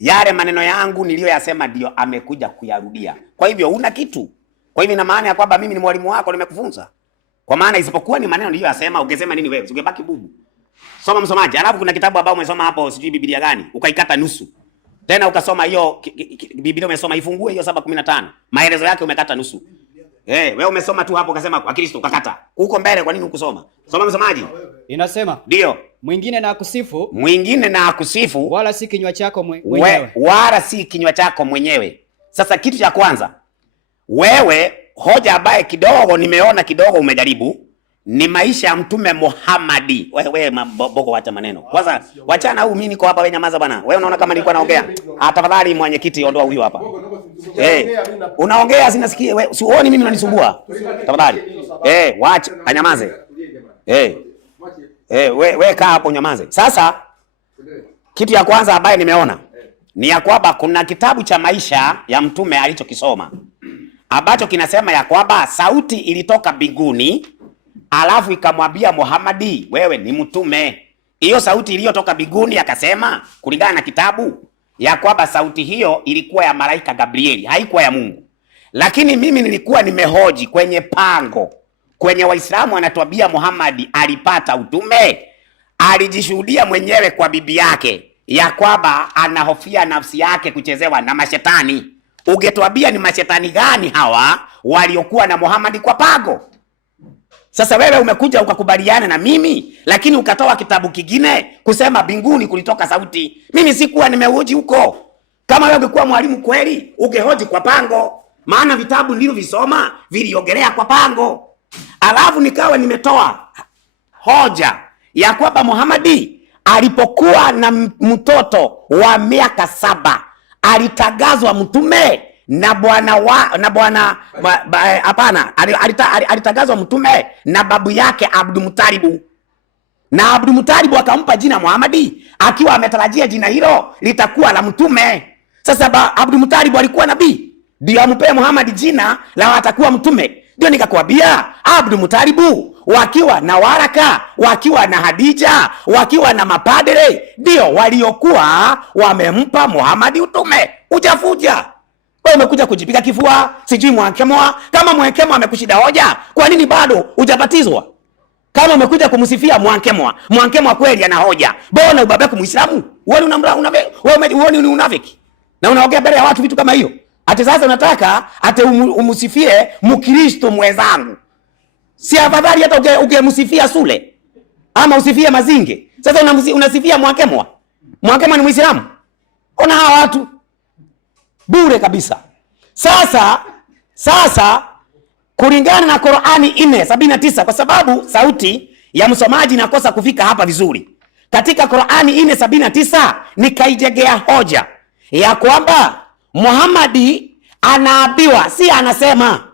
Yale maneno yangu niliyoyasema ndio amekuja kuyarudia. Kwa hivyo una kitu. Kwa hivyo ina maana ya kwamba mimi ni mwalimu wako, nimekufunza. Kwa maana isipokuwa ni maneno niliyoyasema, ungesema nini wewe? Ungebaki bubu. Soma msomaji. Alafu kuna kitabu ambao umesoma hapo, sijui Biblia gani, ukaikata nusu. Tena ukasoma hiyo Biblia umesoma, ifungue hiyo 7:15. Maelezo yake umekata nusu. Wewe umesoma tu hapo ukasema kwa Kristo ukakata. Huko mbele kwa nini hukusoma? Soma msomaji. Inasema, ndio, mwingine na akusifu, wala si kinywa chako mwenyewe. Wala si kinywa chako mwenyewe. Sasa kitu cha kwanza, wewe hoja ambaye kidogo nimeona kidogo umejaribu ni maisha ya Mtume Muhammad. Wewe maboko, wacha maneno. Kwanza wachana huu, mimi niko hapa, wewe nyamaza bwana. Wewe unaona kama nilikuwa naongea? Tafadhali mwenyekiti, ondoa huyu hapa. Unaongea sinasikia. Wewe usioni mimi unanisumbua. Tafadhali. Wacha anyamaze. Wewe kaa hapo nyamaze. Sasa kitu ya kwanza ambaye nimeona ni ya kwamba kuna kitabu cha maisha ya Mtume alichokisoma ambacho kinasema ya kwamba sauti ilitoka mbinguni alafu ikamwambia Muhammad, wewe ni mtume. Hiyo sauti iliyotoka mbinguni akasema, kulingana na kitabu, ya kwamba sauti hiyo ilikuwa ya malaika Gabrieli, haikuwa ya Mungu. Lakini mimi nilikuwa nimehoji kwenye pango, kwenye Waislamu anatuambia Muhammad alipata utume, alijishuhudia mwenyewe kwa bibi yake ya kwamba anahofia nafsi yake kuchezewa na mashetani. Ungetuambia ni mashetani gani hawa waliokuwa na Muhammad kwa pango? Sasa wewe umekuja ukakubaliana na mimi, lakini ukatoa kitabu kingine kusema mbinguni kulitoka sauti. Mimi sikuwa nimehoji huko. Kama wewe ungekuwa mwalimu kweli, ungehoji kwa pango. Maana vitabu ndivyo visoma viliongelea kwa pango. Alafu nikawa nimetoa hoja ya kwamba Muhammad alipokuwa na mtoto wa miaka 7 alitagazwa mtume na alitagazwa mtume na babu yake Abdul Muttalib. Na Abdul Muttalib akampa jina Muhammad akiwa ametarajia jina hilo litakuwa la mtume. Sasa Abdul Muttalib alikuwa nabii, ndio ampe Muhammad jina la atakuwa mtume. Ndio nikakwambia Abdul Muttalib wakiwa na Waraka, wakiwa na Hadija, wakiwa na mapadre ndio waliokuwa wamempa Muhammad utume. Ujafuja. Wewe umekuja kujipiga kifua, sijui Mwankemwa. Kama Mwankemwa amekushida hoja, kwa nini bado hujabatizwa? Kama umekuja kumsifia Mwankemwa, Mwankemwa kweli ana hoja, mbona ubabeke Muislamu? Wewe ni unafiki. Na unaongea mbele ya watu vitu kama hiyo. Ati sasa unataka ate umusifie Mkristo mwenzangu. Si afadhali hata ungemsifia Sule ama usifie Mazinge. Sasa unasifia Mwankemwa. Mwankemwa ni Muislamu. Ona hawa watu bure kabisa. Sasa kulingana na Qur'ani 4:79, kwa sababu sauti ya msomaji inakosa kufika hapa vizuri. Katika Qur'ani 4:79 nikaijegea hoja ya kwamba Muhammad anaambiwa, si anasema,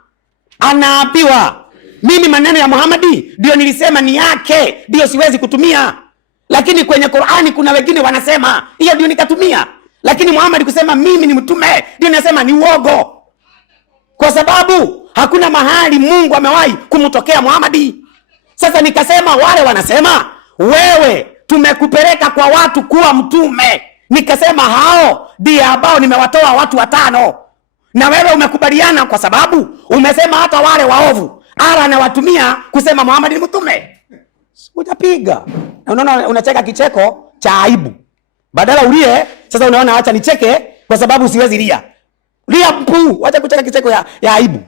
anaambiwa. Mimi maneno ya Muhammad ndio nilisema ni yake, ndio siwezi kutumia. Lakini kwenye Qur'ani kuna wengine wanasema, hiyo ndio nikatumia. Lakini Muhammad kusema mimi ni mtume ndio nasema ni uongo. Kwa sababu hakuna mahali Mungu amewahi kumtokea Muhammad. Sasa nikasema wale wanasema wewe tumekupeleka kwa watu kuwa mtume. Nikasema hao ndio ambao nimewatoa watu 5. Na wewe umekubaliana kwa sababu umesema hata wale waovu ala anawatumia kusema Muhammad ni mtume. Utapiga. Unaona unacheka kicheko cha aibu. Badala ulie, sasa unaona acha nicheke kwa sababu siwezi lia. Lia mpu, acha kucheka kicheko ya aibu.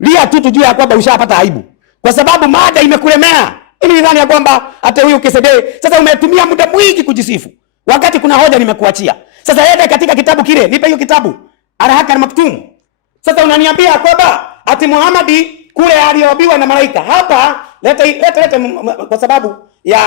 Lia tu tujue ya kwamba ushapata aibu. Kwa sababu mada imekulemea. Mimi nidhani ya kwamba hata huyu Kisede sasa umetumia muda mwingi kujisifu. Wakati kuna hoja nimekuachia. Sasa yeye katika kitabu kile, nipe hiyo kitabu. Al-Haqq al-Maktum. Sasa unaniambia kwamba ati Muhammad kule aliobiwa na malaika. Hapa leta kwa sababu ya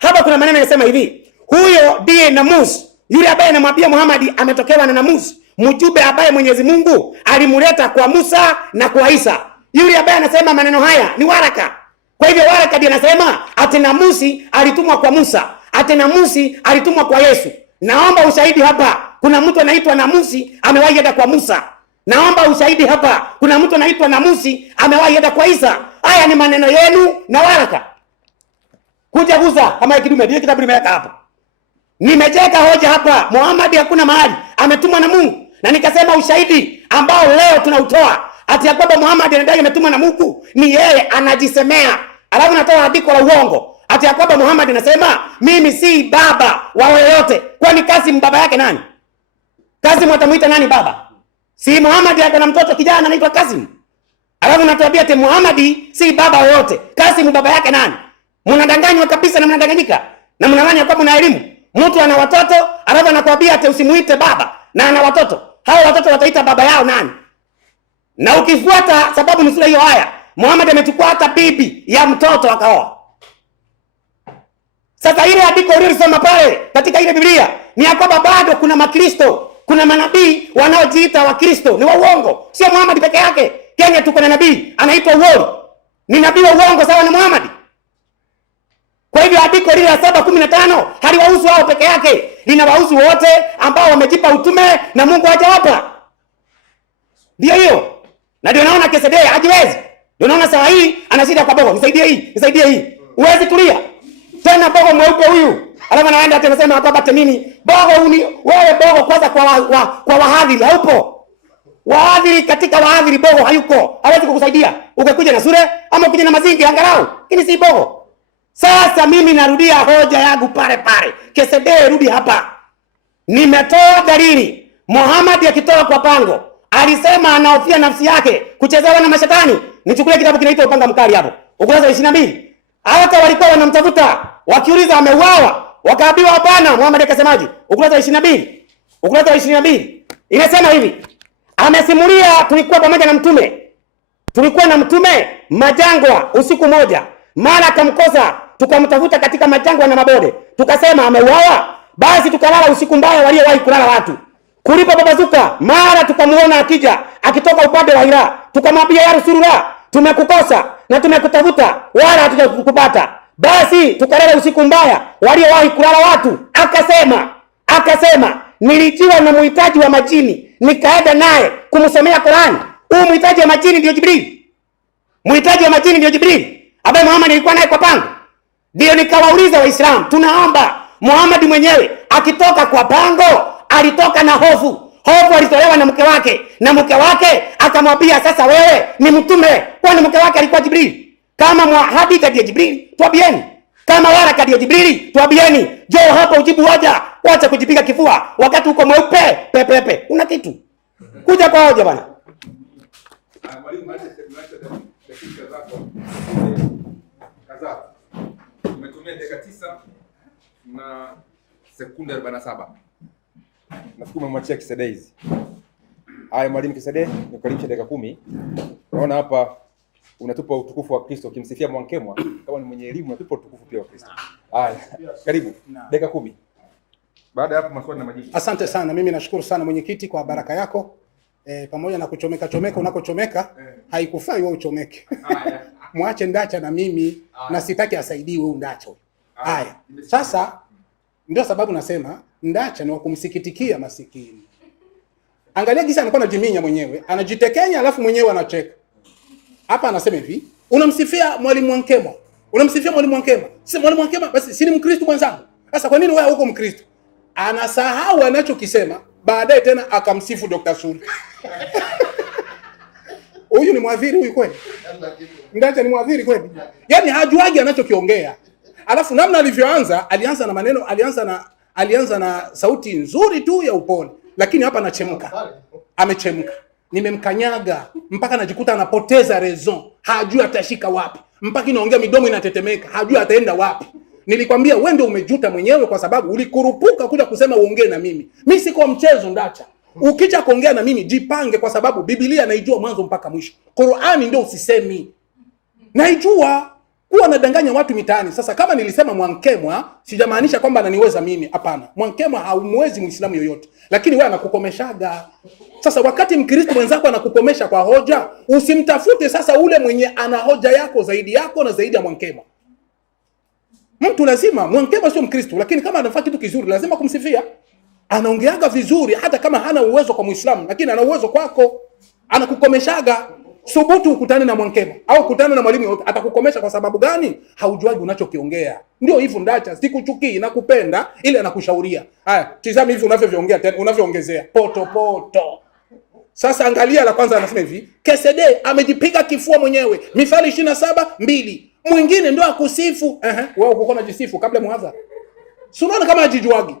hapa kuna maneno yanasema hivi. Huyo ndiye Namus, yule ambaye anamwambia Muhammad ametokewa na Namus, mjumbe ambaye Mwenyezi Mungu alimuleta kwa Musa na kwa Isa. Yule ambaye anasema maneno haya ni Waraka. Kwa hivyo Waraka ndiye anasema ati Namusi alitumwa kwa Musa, ati Namusi alitumwa kwa Yesu. Naomba ushahidi hapa. Kuna mtu anaitwa Namusi amewahi enda kwa Musa. Naomba ushahidi hapa. Kuna mtu anaitwa Namusi amewahi enda kwa Isa. Haya ni maneno yenu na Waraka. Kuja guza kama kidume ndio kitabu nimeweka hapa. Nimejeka hoja hapa. Muhammad hakuna mahali ametumwa na Mungu. Na nikasema ushahidi ambao leo tunautoa ati ya kwamba Muhammad anadai ametumwa na Mungu ni yeye anajisemea. Alafu natoa andiko la uongo. Ati ya kwamba Muhammad anasema mimi si baba wa yoyote. Kwani Kasim baba yake nani? Kasim atamuita nani baba? Si Muhammad yako na mtoto kijana anaitwa Kasim. Alafu natuambia ati Muhammad si baba yoyote. Kasim baba yake nani? Mnadanganywa kabisa na mnadanganyika. Na mnadhani kwamba mna elimu. Mtu ana watoto, alafu anakuambia ati usimuite baba na ana watoto. Hao watoto wataita baba yao nani? Na ukifuata sababu ni sura hiyo haya, Muhammad amechukua hata bibi ya mtoto akaoa. Sasa ile andiko uliosoma pale katika ile Biblia ni ya kwamba bado kuna Makristo, kuna manabii wanaojiita Wakristo, ni wa uongo. Sio Muhammad peke yake. Kenya tuko na nabii anaitwa Woli. Ni nabii wa uongo sawa na Muhammad. Kwa hivyo andiko lile la 7:15 haliwahusu hao peke yake. Linawahusu wote ambao wamejipa utume na Mungu hajawapa. Ndio hiyo. Na ndio naona Kesede hajiwezi. Ndio naona saa hii anashida kwa Bogo. Nisaidie hii. Uwezi tulia. Tena Bogo mweupe huyu. Alafu anaenda tena sema hapa bate nini? Bogo wewe Bogo kwanza kwa wahadhiri haupo. Wahadhiri katika wahadhiri Bogo hayuko. Hawezi kukusaidia. Ukikuja na sure ama ukija na mazingi angalau. Lakini si Bogo. Sasa mimi narudia hoja yangu pale. Kesede rudi hapa. Nimetoa dalili. Muhammad akitoka kwa pango alisema anahofia nafsi yake kuchezewa na mashetani. Nichukulie kitabu kinaitwa Upanga Mkali hapo. Ukurasa wa 22. Hata walikuwa wanamtafuta, wakiuliza ameuawa, wakaambiwa hapana. Muhammad akasemaje? Ukurasa wa 22. Ukurasa wa 22. Inasema hivi. Amesimulia tulikuwa pamoja na mtume. Tulikuwa na mtume majangwa usiku moja. Mara akamkosa, tukamtafuta katika majangwa na mabonde. Tukasema ameuawa. Basi tukalala usiku mbaya waliowahi kulala watu. Kulipobabazuka, mara tukamuona akija, akitoka upande wa Hira. Tukamwambia ya Rasulullah, tumekukosa na tumekutafuta wala hatujakupata. Basi tukalala usiku mbaya waliowahi kulala watu. Akasema nilijiwa na muhitaji wa majini, nikaenda naye kumsomea Qur'an. Huyu muhitaji wa majini ndio Jibril. Muhitaji wa majini ndio Jibril. Ambaye Muhammad alikuwa naye kwa pango. Ndio nikawauliza Waislamu, tunaomba Muhammad mwenyewe akitoka kwa pango alitoka na hofu. Hofu alitolewa na mke wake. Na mke wake akamwambia sasa wewe ni mtume. Kwani mke wake alikuwa Jibril. Kama Muhammad kadi ya Jibril, tuambieni. Kama wala kadi ya Jibril, tuambieni. Njoo hapa ujibu hoja. Wacha kujipiga kifua wakati uko mweupe pepepe. Una kitu. Kuja kwa hoja bwana. Mwalimu dakika zako. Umetumia dakika 9 na sekunde 47. Nafikiri umemwachia Kisede hizi. Haya mwalimu Kisede, nikukaribisha dakika 10. Naona hapa unatupa utukufu wa Kristo, ukimsifia Mwankemwa kama ni mwenye elimu, unatupa utukufu pia wa Kristo. Haya, karibu. Dakika 10. Baada ya hapo maswali na majibu. Asante sana. Mimi nashukuru sana mwenyekiti kwa baraka yako. Pamoja na kuchomeka unakochomeka, haikufai wewe uchomeke. Mwache Ndacha na mimi na sitaki asaidiwe huyu Ndacha. Haya. Sasa ndio sababu nasema Ndacha ni wa kumsikitikia masikini. Angalia gisa anakuwa anajiminya mwenyewe, anajitekenya alafu mwenyewe anacheka. Hapa anasema hivi, unamsifia mwalimu Mwankemwa. Si mwalimu Mwankemwa basi si ni Mkristo mwenzangu. Sasa kwa nini wewe huko Mkristo? Anasahau anachokisema, baadaye tena akamsifu Dr. Suli. Huyu ni mwadhiri huyu kweli? Ndacha ni mwadhiri kweli? Yaani hajuagi anachokiongea. Alafu namna alivyoanza, alianza na maneno, alianza na sauti nzuri tu ya upole. Lakini hapa anachemka. Amechemka. Nimemkanyaga mpaka anajikuta anapoteza raison. Hajui atashika wapi. Mpaka inaongea midomo inatetemeka. Hajui ataenda wapi. Nilikwambia wewe ndio umejuta mwenyewe kwa sababu ulikurupuka kuja kusema uongee na mimi. Mimi siko mchezo Ndacha. Ukija kuongea na mimi jipange kwa sababu Biblia naijua mwanzo mpaka mwisho. Qur'ani ndio usisemi. Naijua. Kuwa nadanganya watu mitaani. Sasa kama nilisema Mwankemwa, sijamaanisha kwamba ananiweza mimi. Hapana. Mwankemwa haumwezi Muislamu yoyote. Lakini wewe anakukomeshaga. Sasa wakati Mkristo mwenzako anakukomesha kwa hoja, usimtafute sasa ule mwenye ana hoja yako zaidi yako na zaidi ya Mwankemwa. Mtu lazima, Mwankemwa sio Mkristo, lakini kama anafanya kitu kizuri lazima kumsifia. Anaongeaga vizuri hata kama hana uwezo kwa Muislamu, lakini ana uwezo kwako. Anakukomeshaga. Subutu ukutane na Mwankemwa au ukutane na mwalimu yote, atakukomesha kwa sababu gani? Haujuagi unachokiongea. Ndio hivyo Ndacha, sikuchukii na kupenda ile anakushauria. Haya, tizama hivi unavyoongea tena, unavyoongezea poto. Sasa angalia la kwanza anasema hivi, Kesede amejipiga kifua mwenyewe. Mithali 27:2. Mwingine ndio akusifu. Wewe uko na jisifu kabla muanza. Si unaona kama hajijuagi.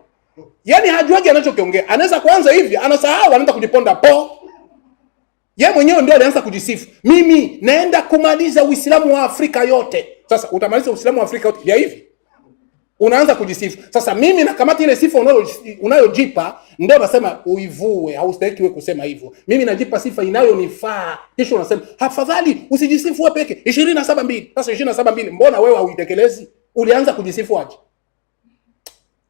Yaani hajuagi anachokiongea. Anaweza kuanza hivi, anasahau anaanza kujiponda po. Yeye mwenyewe ndio alianza kujisifu, mimi naenda kumaliza Uislamu wa Afrika yote. Sasa utamaliza Uislamu wa Afrika yote ya hivi? Unaanza kujisifu. Sasa mimi nakamata ile sifa unayojipa, ndio nasema uivue, haustahili wewe kusema hivyo. Mimi najipa sifa inayonifaa. Kisha unasema afadhali usijisifu wewe peke. 27:2. Sasa 27:2 mbona wewe hauitekelezi? Ulianza kujisifu aje?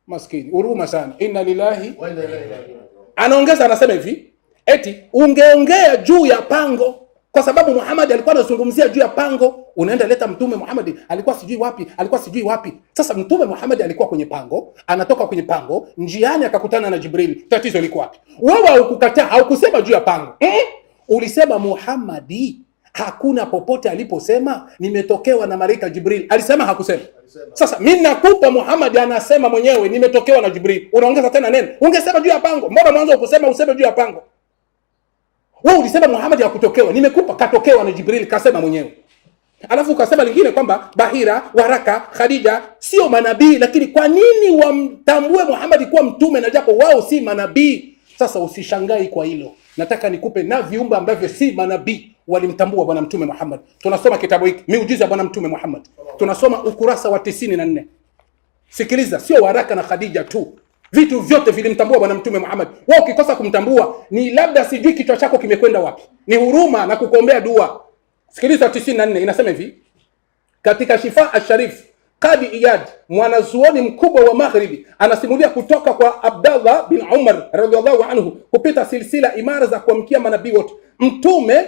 Maskini, huruma sana. Inna lillahi wa inna ilaihi raji'un. Anaongeza anasema hivi, eti ungeongea juu ya pango kwa sababu Muhammad alikuwa anazungumzia juu ya pango, unaenda leta Mtume Muhammad alikuwa sijui wapi. Sasa Mtume Muhammad alikuwa kwenye pango, anatoka kwenye pango, njiani akakutana na Jibril. Tatizo liko wapi? Wewe haukukataa, haukusema juu ya pango. Ulisema Muhammad hakuna popote aliposema nimetokewa na malaika Jibril. Alisema hakusema? Sasa mimi nakupa Muhammad anasema mwenyewe nimetokewa na Jibril. Unaongeza tena neno. Ungesema juu ya pango. Mbona mwanzo ukusema useme juu ya pango? Wewe ulisema Muhammad hakutokewa, nimekupa katokewa na Jibril, kasema mwenyewe. Alafu ukasema lingine kwamba Bahira, Waraka, Khadija sio manabii, lakini kwa nini wamtambue Muhammad kuwa mtume na japo wao si manabii? Sasa usishangai kwa hilo. Nataka nikupe na viumbe ambavyo si manabii walimtambua bwana mtume Muhammad. Tunasoma kitabu hiki Miujiza ya bwana mtume Muhammad. Tunasoma ukurasa wa 94. Sikiliza, sio Waraka na Khadija tu. Vitu vyote vilimtambua bwana mtume Muhammad. Wewe ukikosa kumtambua ni labda sijui kichwa chako kimekwenda wapi. Ni huruma na kukuombea dua. Sikiliza 94 inasema hivi. Katika Shifa Asharif, Qadi Iyad, mwanazuoni mkubwa wa Maghribi, anasimulia kutoka kwa Abdallah bin Umar radhiallahu anhu kupita silsila imara za kuamkia manabii wote. Mtume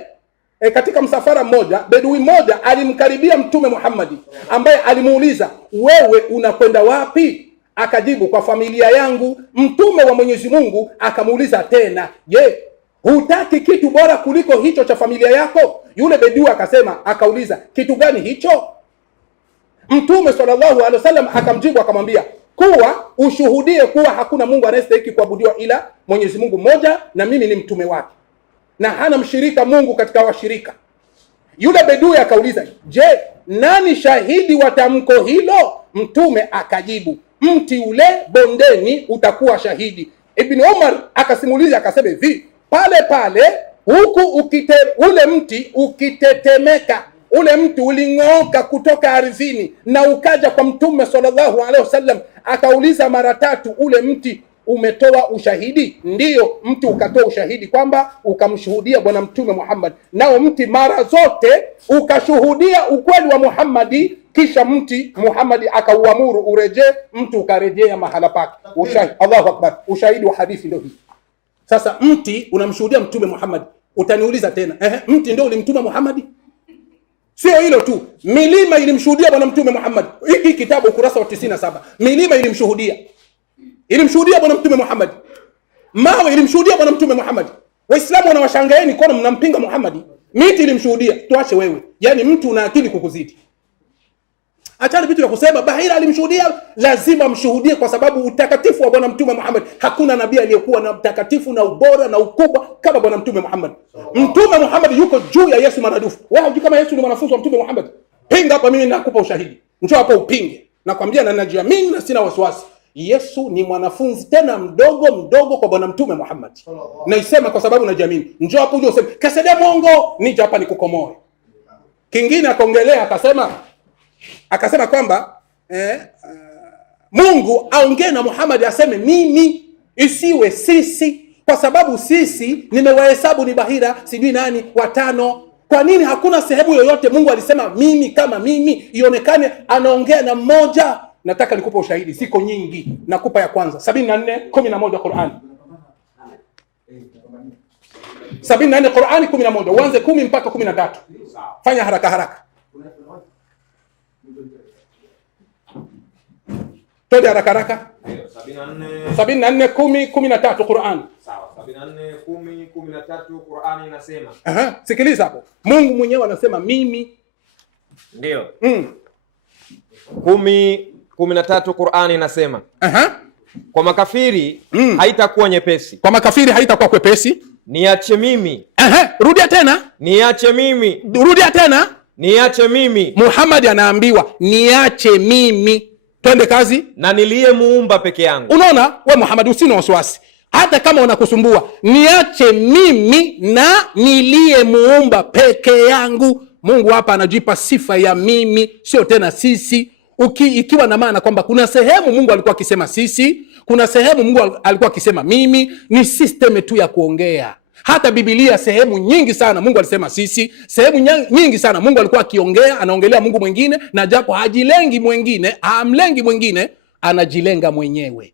katika msafara mmoja, bedui mmoja alimkaribia mtume Muhammad ambaye alimuuliza, wewe unakwenda wapi? Akajibu, kwa familia yangu. Mtume wa Mwenyezi Mungu akamuuliza tena, je, hutaki kitu bora kuliko hicho cha familia yako? Yule bedui akauliza, kitu gani hicho? Mtume sallallahu alaihi wasallam akamjibu akamwambia, kuwa ushuhudie kuwa hakuna Mungu anayestahili kuabudiwa ila Mwenyezi Mungu mmoja, na mimi ni mtume wake, na hana mshirika Mungu katika washirika. Yule bedui akauliza, je, nani shahidi wa tamko hilo? Mtume akajibu, mti ule bondeni utakuwa shahidi. Ibn Umar akasimulia akasema hivi, pale huku ule mti ukitetemeka, ule mti uling'oka kutoka ardhini na ukaja kwa Mtume sallallahu alaihi wasallam, akauliza mara 3, ule mti umetoa ushahidi? Ndiyo, mti ukatoa ushahidi kwamba ukamshuhudia bwana mtume Muhammad. Nao mti mara zote ukashuhudia ukweli wa Muhammadi, kisha mti Muhammadi akauamuru urejee, mti ukarejea mahala pake. Ushahidi, Allahu Akbar, ushahidi wa hadithi ndio hii. Sasa mti unamshuhudia mtume Muhammad. Utaniuliza tena, mti ndio ulimtuma Muhammadi? Sio hilo tu, milima ilimshuhudia bwana mtume Muhammad. Hiki kitabu ukurasa wa 97. Milima ilimshuhudia bwana mtume Muhammad. Mawe ilimshuhudia bwana mtume Muhammad. Waislamu wanawashangaeni kwa mnampinga Muhammad. Miti ilimshuhudia. Tuache wewe. Yaani mtu una akili kukuzidi. Achana vitu vya kusema Bahira alimshuhudia, lazima mshuhudie kwa sababu utakatifu wa bwana mtume Muhammad. Hakuna nabii aliyekuwa na utakatifu na ubora na ukubwa kama bwana mtume Muhammad. Mtume Muhammad yuko juu ya Yesu maradufu. Wewe hujui kama Yesu ni mwanafunzi wa mtume Muhammad? Pinga hapa, mimi nakupa ushahidi. Njoo hapa upinge. Nakwambia na najiamini na sina wasiwasi. Yesu ni mwanafunzi tena mdogo kwa bwana mtume Muhammad. Naisema kwa sababu najiamini. Njoo hapo uje useme kasede mwongo, nije hapa nikukomoe. Kingine akaongelea akasema kwamba Mungu aongee na Muhammad aseme mimi, isiwe sisi, kwa sababu sisi nimewahesabu ni Bahira sijui nani 5. Kwa nini hakuna sehemu yoyote Mungu alisema mimi kama mimi, ionekane anaongea na mmoja? Nataka nikupe ushahidi, siko nyingi. Nakupa ya kwanza 74:11 Qur'an. 74 Qur'ani 11, uanze 10 mpaka 13. Fanya haraka. Twende haraka. 74 10 13 Qur'an. Sawa, 74 10 13 Qur'ani inasema. Sikiliza hapo. Mungu mwenyewe anasema mimi. Ndio. 10:13 Qur'ani inasema. Kwa makafiri haitakuwa nyepesi. Kwa makafiri haitakuwa kwepesi. Niache mimi. Rudia tena. Niache mimi. Rudia tena. Niache mimi. Muhammad anaambiwa niache mimi. Twende kazi. Na niliyemuumba peke yangu. Unaona, we Muhammad usina wasiwasi. hata kama wanakusumbua, niache mimi na niliyemuumba peke yangu. Mungu hapa anajipa sifa ya mimi, sio tena sisi. Ikiwa na maana kwamba kuna sehemu Mungu alikuwa akisema sisi, kuna sehemu Mungu alikuwa akisema mimi, ni system tu ya kuongea. Hata Biblia sehemu nyingi sana Mungu alisema sisi, sehemu nyingi sana Mungu alikuwa akiongea, anaongelea Mungu mwingine, na japo hajilengi mwingine, hamlengi mwingine, anajilenga mwenyewe.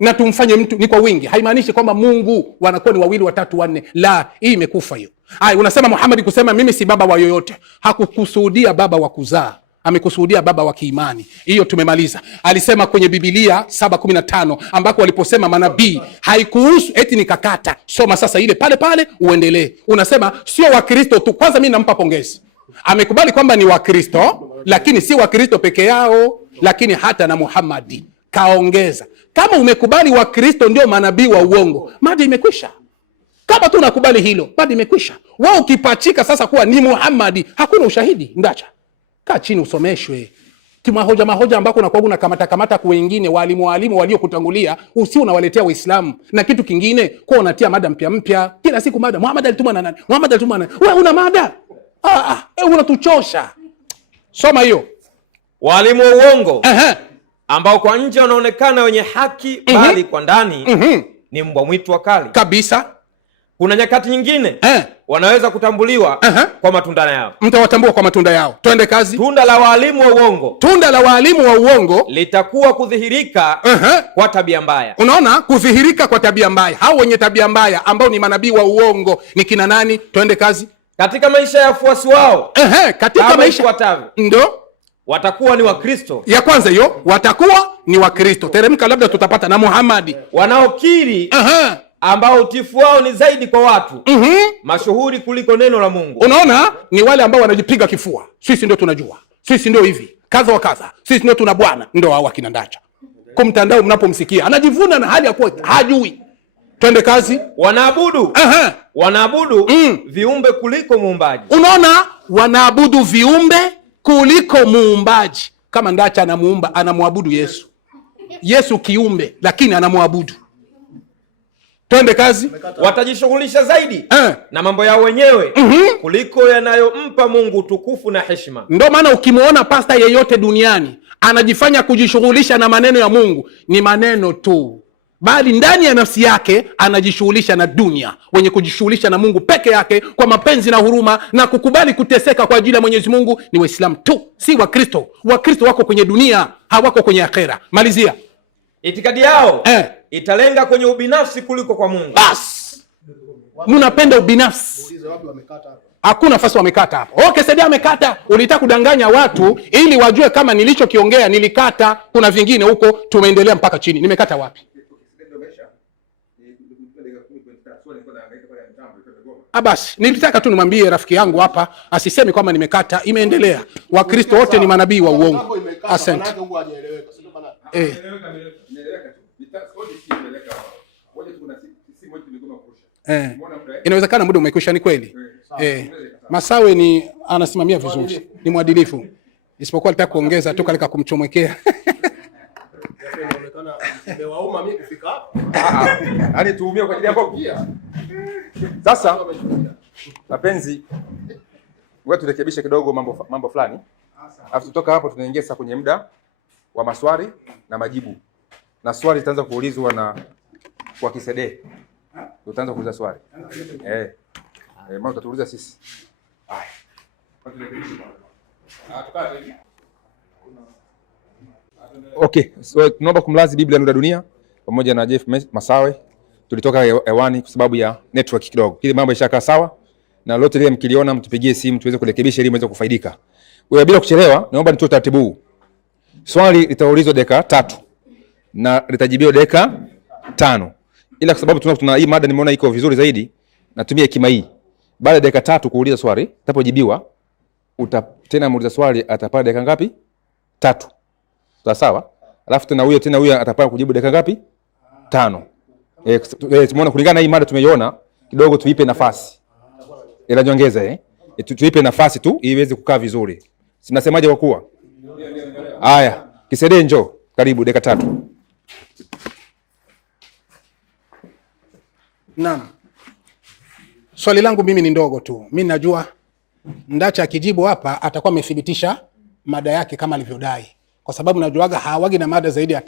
Na tumfanye mtu ni kwa wingi. Haimaanishi kwamba Mungu wanakuwa ni wawili, watatu, wanne. La, hii imekufa hiyo. Unasema Muhammad kusema mimi si baba wa yoyote, hakukusudia baba wa kuzaa, amekusudia baba wa kiimani. Hiyo tumemaliza. Alisema kwenye Biblia 7:15 ambako waliposema manabii, haikuhusu eti nikakata. Soma sasa ile pale pale uendelee. Unasema sio Wakristo tu. Kwanza mimi nampa pongezi, amekubali kwamba ni Wakristo, lakini si Wakristo peke yao, lakini hata na Muhammad kaongeza. Kama umekubali Wakristo ndio manabii wa uongo, mada imekwisha. Kama tu unakubali hilo, mada imekwisha. Wao ukipachika sasa kuwa ni Muhammad, hakuna ushahidi, ndacha. Kaa chini usomeshwe. Mahoja ambako unakuwa unakamata kwa wengine, walimu waliokutangulia, usio unawaletea Waislamu. Na kitu kingine, kwa unatia mada mpya. Kila siku mada, Muhammad alituma na nani? Muhammad alituma na nani? Wewe una mada? Unatuchosha. Soma hiyo. Walimu wa uongo. Ambao kwa nje wanaonekana wenye haki, bali kwa ndani ni mbwa mwitu wakali. Kabisa. Kuna nyakati nyingine wanaweza kutambuliwa kwa matunda yao. Mtawatambua kwa matunda yao. Twende kazi. Tunda la walimu wa uongo. Tunda la walimu wa uongo litakuwa kudhihirika kwa tabia mbaya. Unaona, kudhihirika kwa tabia mbaya. Hao wenye tabia mbaya ambao ni manabii wa uongo ni kina nani? Twende kazi. Katika maisha ya wafuasi wao. Katika maisha watavyo. Ndio watakuwa ni Wakristo. Ya kwanza hiyo, watakuwa ni Wakristo. Teremka labda tutapata na Muhammad. Wanaokiri ambao utifu wao ni zaidi kwa watu mashuhuri kuliko neno la Mungu. Unaona, ni wale ambao wanajipiga kifua, sisi ndio tunajua, sisi ndio hivi kadha wa kadha, sisi ndio tuna bwana. Ndio hao akina Ndacha kumtandao, mnapomsikia anajivuna na hali ya kuwa hajui. Twende kazi. Wanaabudu viumbe kuliko muumbaji. Unaona, wanaabudu viumbe kuliko muumbaji. Kama Ndacha anamwabudu Yesu kiumbe, lakini anamwabudu. Twende kazi. Watajishughulisha zaidi na mambo yao wenyewe kuliko yanayompa Mungu tukufu na heshima. Ndio maana ukimwona pasta yeyote duniani anajifanya kujishughulisha na maneno ya Mungu, ni maneno tu, bali ndani ya nafsi yake anajishughulisha na dunia. Wenye kujishughulisha na Mungu peke yake kwa mapenzi na huruma na kukubali kuteseka kwa ajili ya Mwenyezi Mungu ni Waislamu tu, si Wakristo. Wakristo wako kwenye dunia, hawako kwenye akhera. Malizia. Itikadi yao italenga kwenye ubinafsi kuliko kwa Mungu. Bas, mnapenda ubinafsi. Hakuna nafasi wamekata hapo. Okay, Sadia amekata. Ulitaka kudanganya watu ili wajue kama nilichokiongea nilikata. Kuna vingine huko tumeendelea mpaka chini. Nimekata wapi? Basi, nilitaka tu nimwambie rafiki yangu hapa asiseme kwamba nimekata. Imeendelea. Wakristo wote ni manabii wa uongo. Asante. Inawezekana muda umekwisha, ni kweli. Masawe ni anasimamia vizuri, ni mwadilifu, isipokuwa alitaka kuongeza tu kalika kumchomekea. Yaani tuumie kwa ajili yako pia. Sasa mapenzi, wewe turekebishe kidogo mambo fulani. Alafu tutoka hapo tunaingia sasa kwenye muda wa maswali na majibu. Na swali litaanza kuulizwa na kwa Kisede. Tutaanza kuuliza swali. Mama tutauliza sisi. Haya. Okay, so tunaomba kumlazi Biblia Nuru ya Dunia pamoja na Jeff Masawe. Tulitoka hewani kwa sababu ya network kidogo. Kile mambo yashakaa sawa na lote lile mkiliona mtupigie simu tuweze kurekebisha ili muweze kufaidika. Wewe bila kuchelewa, naomba nitoe taratibu. Swali litaulizwa dakika 3 na litajibiwa dakika 5. Ila kwa sababu tuna hii mada nimeona iko vizuri zaidi, natumia hekima hii. Baada ya dakika 3 kuuliza swali, utapojibiwa tena muuliza swali atapata dakika ngapi? 3. Sawa? Alafu tena huyo atapata kujibu dakika ngapi? 5. Tumeona kulingana na hii mada tumeiona kidogo tuipe nafasi. Ila nyongeza tuipe nafasi tu ili iweze kukaa vizuri. Sinasemaje kwa kuwa? Haya, Kisede njoo. Karibu dakika 3. Naam. Swali langu mimi ni ndogo tu. Mimi najua Ndacha akijibu hapa atakuwa amethibitisha mada yake kama alivyodai. Kwa sababu najuaga hawagi na mada zaidi ya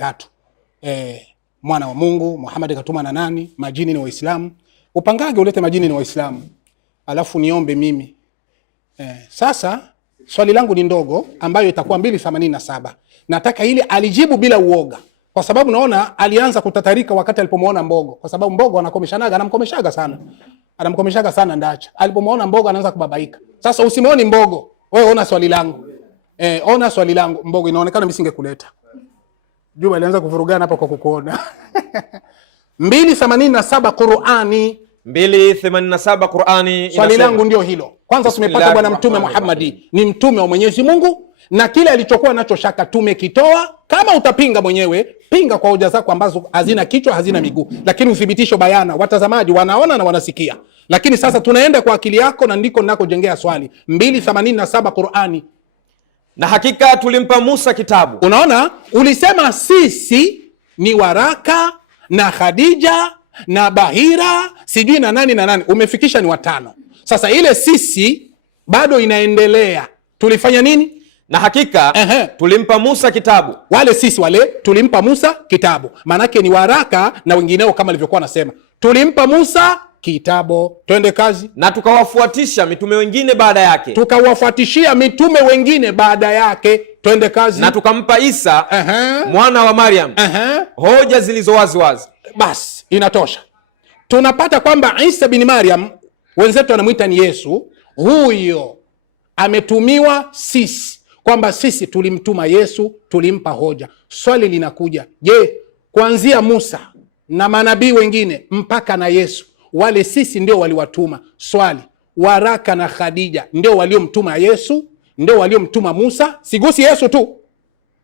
3. Mwana wa Mungu, Muhammad katuma na nani, majini ni Waislamu. Upangange ulete majini ni Waislamu. Alafu niombe mimi. Sasa swali langu ni ndogo ambayo itakuwa 287. Nataka ile alijibu bila uoga. Kwa sababu naona alianza kutatarika wakati alipomuona Mbogo. Kwa sababu Mbogo anamkomeshaga sana Ndacha. Alipomuona Mbogo anaanza kubabaika. Sasa usimuoni Mbogo. Wewe ona swali langu. Ona swali langu. Mbogo inaonekana mimi singekuleta. Juma alianza kuvurugana hapa kwa kukuona. 287 Qur'ani. 287 Qur'ani. Swali langu ndio hilo. Kwanza tumepata bwana Mtume Muhammadi ni mtume wa Mwenyezi Mungu, na kile alichokuwa nacho shaka tumekitoa. Kama utapinga mwenyewe, pinga kwa hoja zako ambazo hazina kichwa, hazina miguu, lakini uthibitisho bayana. Watazamaji wanaona na wanasikia. Lakini sasa tunaenda kwa akili yako, na ndiko ninakojengea swali. 287 Qur'ani. Na hakika tulimpa Musa kitabu. Unaona, ulisema sisi ni Waraka na Khadija na Bahira sijui na nani. Umefikisha ni 5. Sasa ile sisi bado inaendelea. Tulifanya nini? Na hakika tulimpa Musa kitabu. Wale sisi wale tulimpa Musa kitabu. Manake ni Waraka na wengineo kama alivyokuwa nasema. Tulimpa Musa kitabu. Twende kazi. Na tukawafuatisha mitume wengine baada yake. Twende kazi. Na tukampa Isa mwana wa Maryam hoja zilizo wazi wazi. Bas, inatosha. Tunapata kwamba Isa bin Maryam wenzetu wanamuita ni Yesu. Huyo ametumiwa sisi, kwamba sisi tulimtuma Yesu, tulimpa hoja. Swali linakuja, je, kuanzia Musa na manabii wengine mpaka na Yesu, wale sisi ndio waliwatuma? Swali, Waraka na Khadija ndio waliomtuma Yesu? Ndio waliomtuma Musa? Sigusi Yesu tu,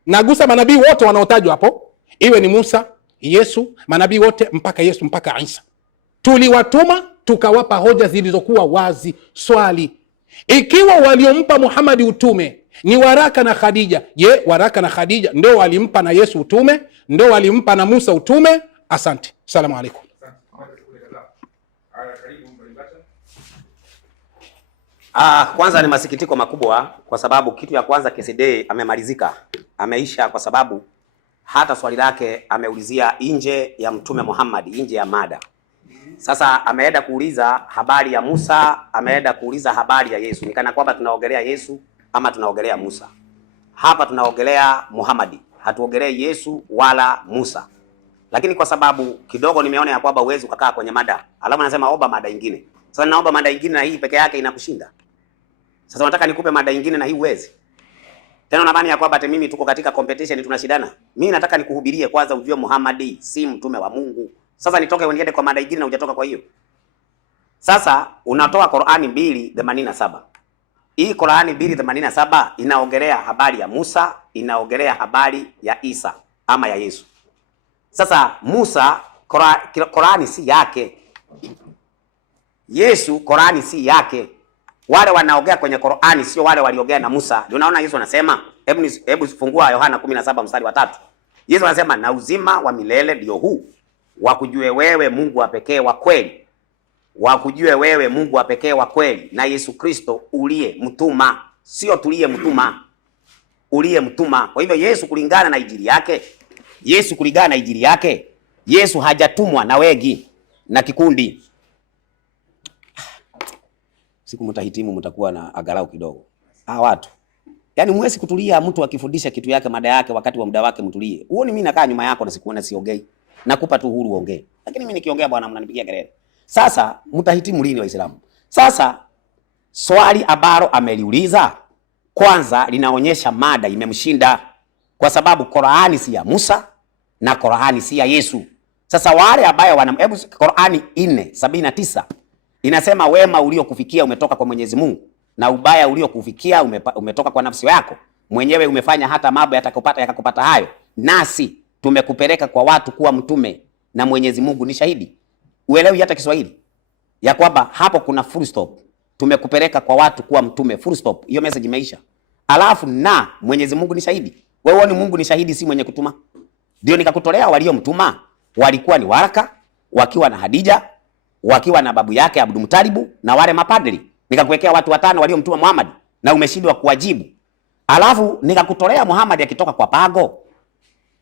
nagusa manabii wote wanaotajwa hapo, iwe ni Musa, Yesu, manabii wote mpaka Yesu mpaka Isa. Tuliwatuma, tukawapa hoja zilizokuwa wazi. Swali, ikiwa waliompa Muhammad utume ni Waraka na Khadija, je, Waraka na Khadija ndio walimpa na Yesu utume? Ndio walimpa na Musa utume? Asante. Salamu alaykum. Kwanza ni masikitiko makubwa kwa sababu kitu ya kwanza KCD amemalizika. Ameisha kwa sababu hata swali lake ameulizia nje ya Mtume Muhammad, nje ya mada. Sasa ameenda kuuliza habari ya Musa, ameenda kuuliza habari ya Yesu. Nikana kwamba tunaongelea Yesu ama tunaongelea Musa. Hapa tunaongelea Muhammad. Hatuongelei Yesu wala Musa. Lakini kwa sababu kidogo nimeona ya kwamba uwezi ukakaa kwenye mada, alafu anasema omba mada nyingine. Sasa naomba mada nyingine na hii peke yake inakushinda. Sasa nataka nikupe mada nyingine na hii uwezi. Tena nadhani ya kwamba hata mimi tuko katika competition tunashindana. Mimi nataka nikuhubirie kwanza ujue Muhammad si mtume wa Mungu. Sasa nitoke niende kwa mada nyingine na hujatoka kwa hiyo. Sasa unatoa Qur'ani 2:87. Hii Qur'ani 2:87 inaongelea habari ya Musa, inaongelea habari ya Isa ama ya Yesu. Sasa Musa Qur'ani si yake. Yesu Qur'ani si yake. Wale wanaongea kwenye Qur'ani sio wale waliongea na Musa. Ndio unaona Yesu anasema, hebu fungua Yohana 17 mstari wa 3. Yesu anasema na uzima wa milele ndio huu, wakujue wewe Mungu wa pekee wa kweli. Wakujue wewe Mungu wa pekee wa kweli na Yesu Kristo uliye mtuma. Sio tuliye mtuma. Uliye mtuma. Kwa hivyo Yesu kulingana na injili yake, Yesu hajatumwa na wegi na kikundi. Siku mtahitimu mtakuwa na agalau kidogo. Watu. Yaani mwezi kutulia, mtu akifundisha kitu yake mada yake wakati wa muda wake mtulie. Uone mimi nakaa nyuma yako na sikuona siongei. Nakupa tu uhuru uongee. Lakini mimi nikiongea bwana mnanipigia kelele. Sasa mtahitimu lini Waislamu? Sasa swali ambalo ameliuliza kwanza linaonyesha mada imemshinda, kwa sababu Qur'ani si ya Musa na Qur'ani si ya Yesu. Sasa wale ambao hebu Qur'ani 4:79 inasema wema uliokufikia umetoka kwa Mwenyezi Mungu na ubaya uliokufikia umetoka kwa nafsi yako. Mwenyewe umefanya hata mambo yakakupata hayo. Nasi tumekupeleka kwa watu kuwa mtume na Mwenyezi Mungu ni shahidi. Uelewi hata Kiswahili ya kwamba hapo kuna full stop. Tumekupeleka kwa watu kuwa mtume, full stop. Hiyo message imeisha. Alafu na Mwenyezi Mungu ni shahidi. Wewe ni Mungu ni shahidi, si mwenye kutuma. Ndio nikakutolea waliomtuma walikuwa ni Waraka wakiwa na Hadija wakiwa na babu yake Abdul Mutalibu na wale mapadri. Nikakuwekea watu 5 waliomtuma Muhammad na umeshindwa kuwajibu. Alafu nikakutolea Muhammad akitoka kwa pago.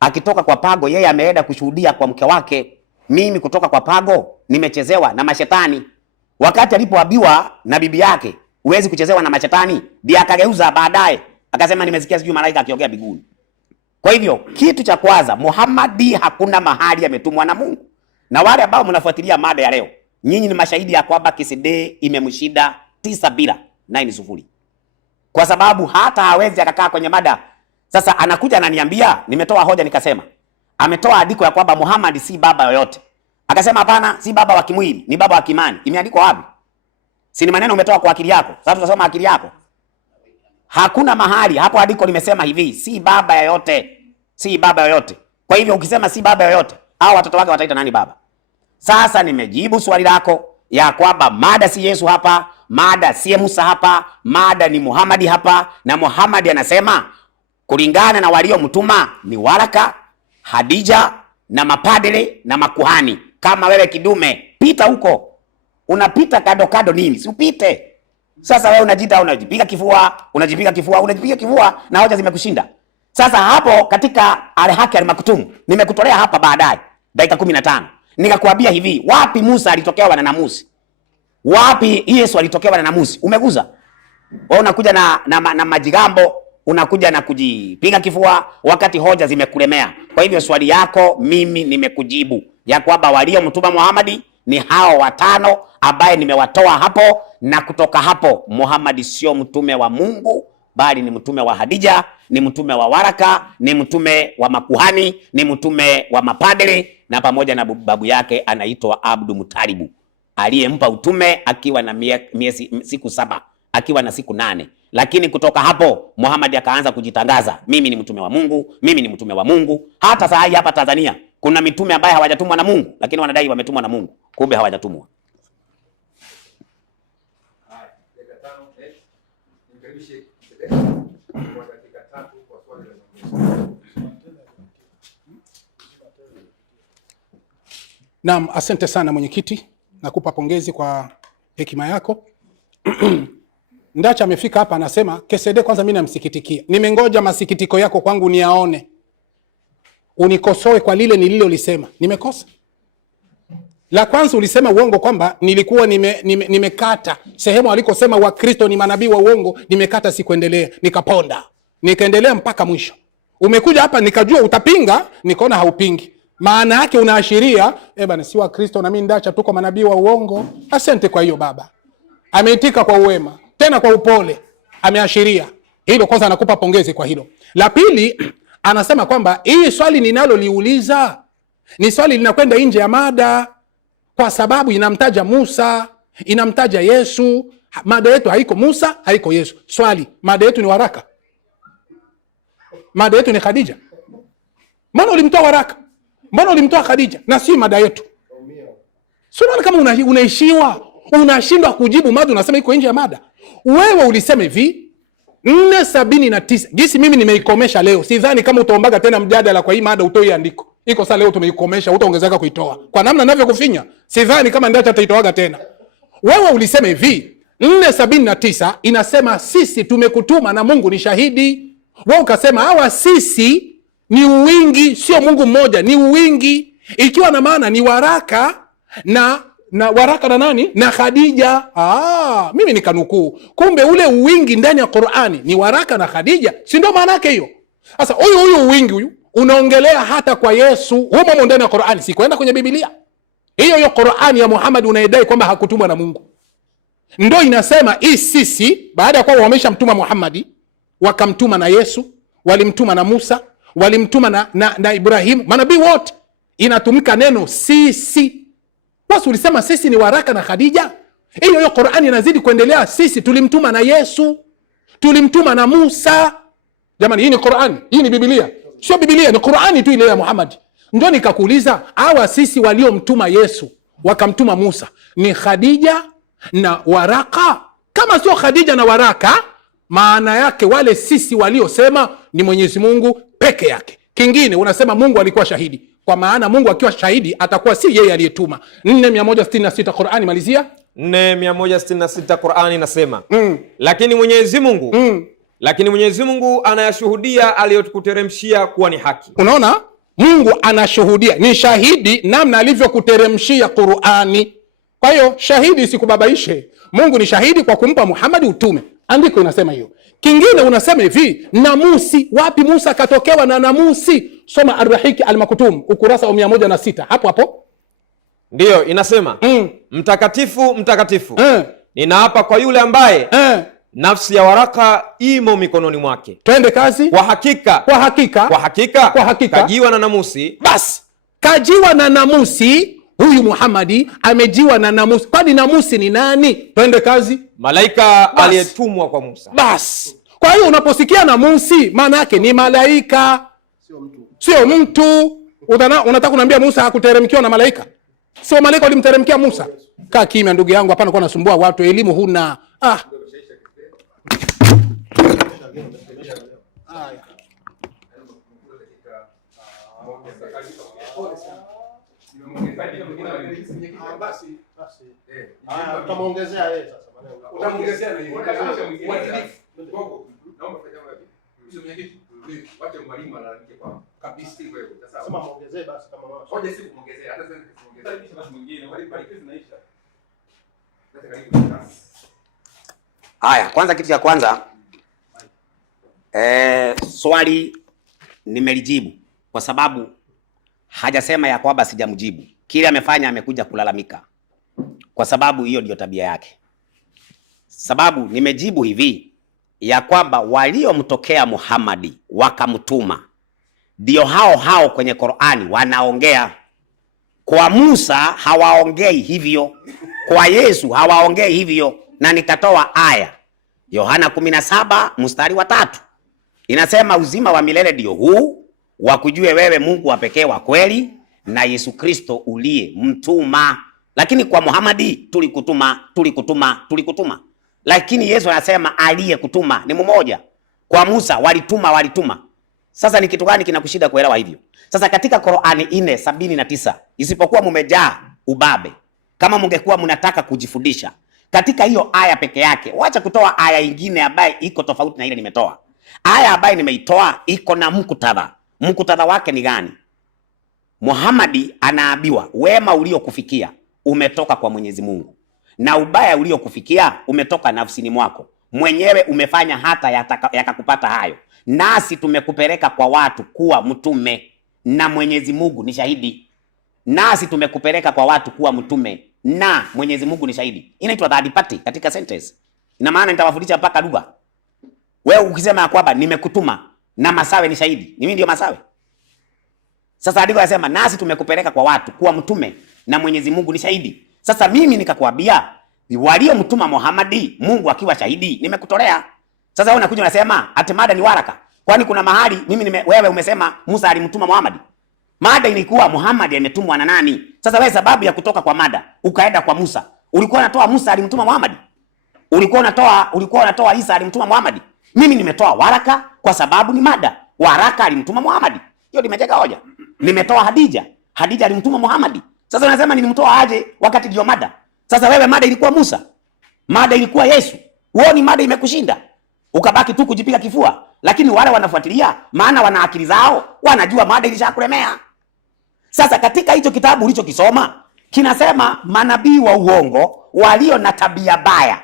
Akitoka kwa pago yeye ameenda kushuhudia kwa mke wake. Mimi kutoka kwa pago nimechezewa na mashetani. Wakati alipoambiwa na bibi yake, huwezi kuchezewa na mashetani, ndiye akageuza baadaye. Akasema nimesikia sijui malaika akiongea biguni. Kwa hivyo kitu cha kwanza, Muhammad hakuna mahali ametumwa na Mungu. Na wale ambao mnafuatilia mada ya leo, nyinyi ni mashahidi ya kwamba KCD imemshinda 9-0. Kwa sababu hata hawezi akakaa kwenye mada. Sasa anakuja ananiambia, nimetoa hoja nikasema, ametoa andiko ya kwamba Muhammad si baba yoyote. Akasema hapana, si baba wa kimwili, ni baba wa kimani. Imeandikwa wapi? Si ni maneno umetoa kwa akili yako. Sasa tutasoma akili yako. Hakuna mahali hapo andiko limesema hivi, si baba yoyote. Si baba yoyote. Kwa hivyo ukisema si baba yoyote, hao watoto wake wataita nani baba? Sasa nimejibu swali lako ya kwamba mada si Yesu hapa, mada si Musa hapa, mada ni Muhammad hapa, na Muhammad anasema kulingana na waliomtuma ni Waraka, Hadija na mapadre na makuhani. Kama wewe kidume, pita huko. Unapita kado nini? Si upite. Sasa wewe unajipiga kifua na hoja zimekushinda. Sasa hapo katika Al-Haki Al-Maktum nimekutolea hapa baadaye dakika 15. Nikakwambia hivi, wapi Musa alitokewa na namusi? Wapi Yesu alitokewa na namusi? Umeguza. Wewe unakuja na majigambo, unakuja na kujipiga kifua wakati hoja zimekulemea. Kwa hivyo swali yako mimi nimekujibu ya kwamba waliomtuma Muhammad ni hao 5 ambaye nimewatoa hapo, na kutoka hapo Muhammad sio mtume wa Mungu, bali ni mtume wa Hadija, ni mtume wa Waraka, ni mtume wa makuhani, ni mtume wa mapadre, na pamoja na babu yake anaitwa Abdul Mutalibu, aliyempa utume akiwa na siku 7, akiwa na siku 8. Lakini kutoka hapo Muhammad akaanza kujitangaza, mimi ni mtume wa Mungu, mimi ni mtume wa Mungu. Hata saa hii hapa Tanzania kuna mitume ambaye hawajatumwa na Mungu, lakini wanadai wametumwa na Mungu, kumbe hawajatumwa. Naam, asante sana mwenyekiti. Nakupa pongezi kwa hekima yako. Ndacha amefika hapa anasema, KCD kwanza mimi namsikitikia. Nimengoja masikitiko yako kwangu niyaone. Unikosoe kwa lile nililolisema. Nimekosa? La kwanza ulisema uongo kwamba nilikuwa nimekata sehemu alikosema Wakristo ni manabii wa uongo, nimekata sikuendelea, nikaponda. Nikaendelea mpaka mwisho. Umekuja hapa nikajua utapinga, nikaona haupingi. Maana yake unaashiria bana si Wakristo na mimi Ndacha tuko manabii wa uongo. Asante kwa hiyo baba. Ameitika kwa uwema, tena kwa upole. Ameashiria. Hilo kwanza nakupa pongezi kwa hilo. La pili anasema kwamba hii swali ninaloliuliza ni swali linakwenda nje ya mada, kwa sababu inamtaja Musa, inamtaja Yesu. Mada yetu haiko Musa, haiko Yesu. Swali, mada yetu ni Waraka? Mada yetu ni Khadija? Mbona ulimtoa Waraka? Mbona ulimtoa Khadija? Na si mada yetu. Sio kama unaishiwa, unashindwa kujibu mada, unasema iko nje ya mada. Wewe ulisema hivi 479. Gisi mimi nimeikomesha leo. Sidhani kama utaombaga tena mjadala kwa hii mada utoi andiko. Iko sasa leo tumeikomesha, utaongezeka kuitoa. Kwa namna ninavyokufinya, sidhani kama Ndacha ataitoaga tena. Wewe ulisema hivi 479 inasema sisi tumekutuma na Mungu ni shahidi. Wewe ukasema hawa sisi ni uwingi, sio Mungu mmoja, ni uwingi. Ikiwa na maana ni Waraka na Waraka na nani? Na Khadija. Mimi nikanukuu. Kumbe ule uwingi ndani ya Qur'ani ni Waraka na Khadija. Si ndio maana yake hiyo? Sasa huyu uwingi huyu unaongelea hata kwa Yesu, humo ndani ya Qur'ani, si kwenda kwenye Biblia. Hiyo Qur'ani ya Muhammad unaidai kwamba hakutumwa na Mungu. Ndio inasema hii sisi baada ya kuwa wameshamtuma Muhammad, wakamtuma na Yesu, walimtuma na Musa, walimtuma na Ibrahim, manabii wote inatumika neno sisi. Basi ulisema sisi ni Waraka na Khadija. Hiyo Qur'ani inazidi kuendelea, sisi tulimtuma na Yesu, tulimtuma na Musa. Jamani, hii ni Qur'ani, hii ni Biblia. Sio Biblia, ni Qur'ani tu ile ya Muhammad. Ndio nikakuuliza, hawa sisi waliomtuma Yesu, wakamtuma Musa, ni Khadija na Waraka? Kama sio Khadija na Waraka, maana yake wale sisi waliosema ni Mwenyezi Mungu peke yake. Kingine unasema Mungu alikuwa shahidi. kwa maana Mungu akiwa shahidi atakuwa si yeye aliyetuma. 4:166 Qur'ani, malizia. 4:166 Qur'ani inasema lakini Mwenyezi Mungu anayashuhudia aliyokuteremshia kuwa ni haki. Unaona, Mungu anashuhudia, ni shahidi namna alivyokuteremshia Qur'ani. Kwa hiyo shahidi isikubabaishe. Mungu ni shahidi kwa kumpa Muhammad utume. Andiko inasema hiyo. Kingine unasema hivi, namusi. Wapi Musa katokewa na namusi? Soma Ar-Rahiki Al-Maktum ukurasa wa 106. Hapo ndiyo inasema mtakatifu mtakatifu, ninaapa kwa yule ambaye nafsi ya Waraka imo mikononi mwake. Twende kazi. Kwa hakika kajiwa na namusi. Bas, kajiwa na namusi. Huyu Muhammadi amejiwa na namusi. Kwani namusi ni nani? Twende kazi. Malaika aliyetumwa kwa Musa. Bas, kwa hiyo unaposikia namusi maana yake ni malaika, sio mtu. Unataka kuniambia Musa hakuteremkiwa na malaika? Sio malaika walimteremkia Musa? Kaa kimya ndugu yangu, hapana kwa nasumbua watu, elimu huna. Haya, kwanza kitu cha kwanza swali nimelijibu kwa sababu hajasema ya kwamba sijamjibu. Kile amefanya amekuja kulalamika, kwa sababu hiyo ndio tabia yake. Sababu nimejibu hivi ya kwamba waliomtokea Muhammadi wakamtuma ndio hao kwenye Qur'ani wanaongea. Kwa Musa hawaongei hivyo, kwa Yesu hawaongei hivyo, na nikatoa aya Yohana 17:3 inasema uzima wa milele ndio huu, wakujue wewe Mungu wa pekee wa kweli na Yesu Kristo uliye mtuma. Lakini kwa Muhammadi tulikutuma. Lakini Yesu anasema aliyekutuma ni mmoja. Kwa Musa walituma. Sasa ni kitu gani kinakushida kuelewa hivyo? Sasa katika Qur'ani 4:79 isipokuwa mumejaa ubabe, kama mungekuwa mnataka kujifundisha katika hiyo aya peke yake, wacha kutoa aya nyingine ambayo iko tofauti na ile nimetoa. Aya ambayo nimeitoa iko na mkutadha. Mkutadha wake ni gani? Muhammadi anaambiwa wema uliokufikia umetoka kwa Mwenyezi Mungu, na ubaya uliokufikia umetoka nafsini mwako mwenyewe, umefanya hata yakakupata hayo, nasi tumekupeleka kwa watu kuwa mtume, na Mwenyezi Mungu ni shahidi. Nasi tumekupeleka kwa watu kuwa mtume na Mwenyezi Mungu ni shahidi. Inaitwa third party katika sentence. Ina maana nitawafundisha mpaka lugha. Wewe ukisema kwamba nimekutuma na Masawe ni shahidi, ni mimi ndio Masawe. Sasa andiko linasema nasi tumekupeleka kwa watu kuwa mtume na Mwenyezi Mungu ni shahidi. Sasa mimi nikakwambia waliomtuma Muhammadi Mungu akiwa shahidi nimekutolea. Sasa wewe unakuja unasema ati mada ni waraka. Kwani kuna mahali wewe umesema Musa alimtuma Muhammadi? Mada ilikuwa Muhammadi ametumwa na nani? Sasa wewe sababu ya kutoka kwa mada ukaenda kwa Musa, ulikuwa unatoa Musa alimtuma Muhammadi? Ulikuwa unatoa Isa alimtuma Muhammadi? Mimi nimetoa waraka kwa sababu ni mada. Waraka alimtuma Muhammadi. Hiyo nimejenga hoja. Nimetoa Hadija alimtuma Muhammadi. Sasa unasema nilimtoa aje wakati ndio mada? Sasa wewe mada ilikuwa Musa, mada ilikuwa Yesu. Uone mada imekushinda, ukabaki tu kujipiga kifua. Lakini wale wanafuatilia, maana wana akili zao, wanajua mada ilishakulemea. Sasa katika hicho kitabu ulichokisoma kinasema manabii wa uongo walio na tabia baya.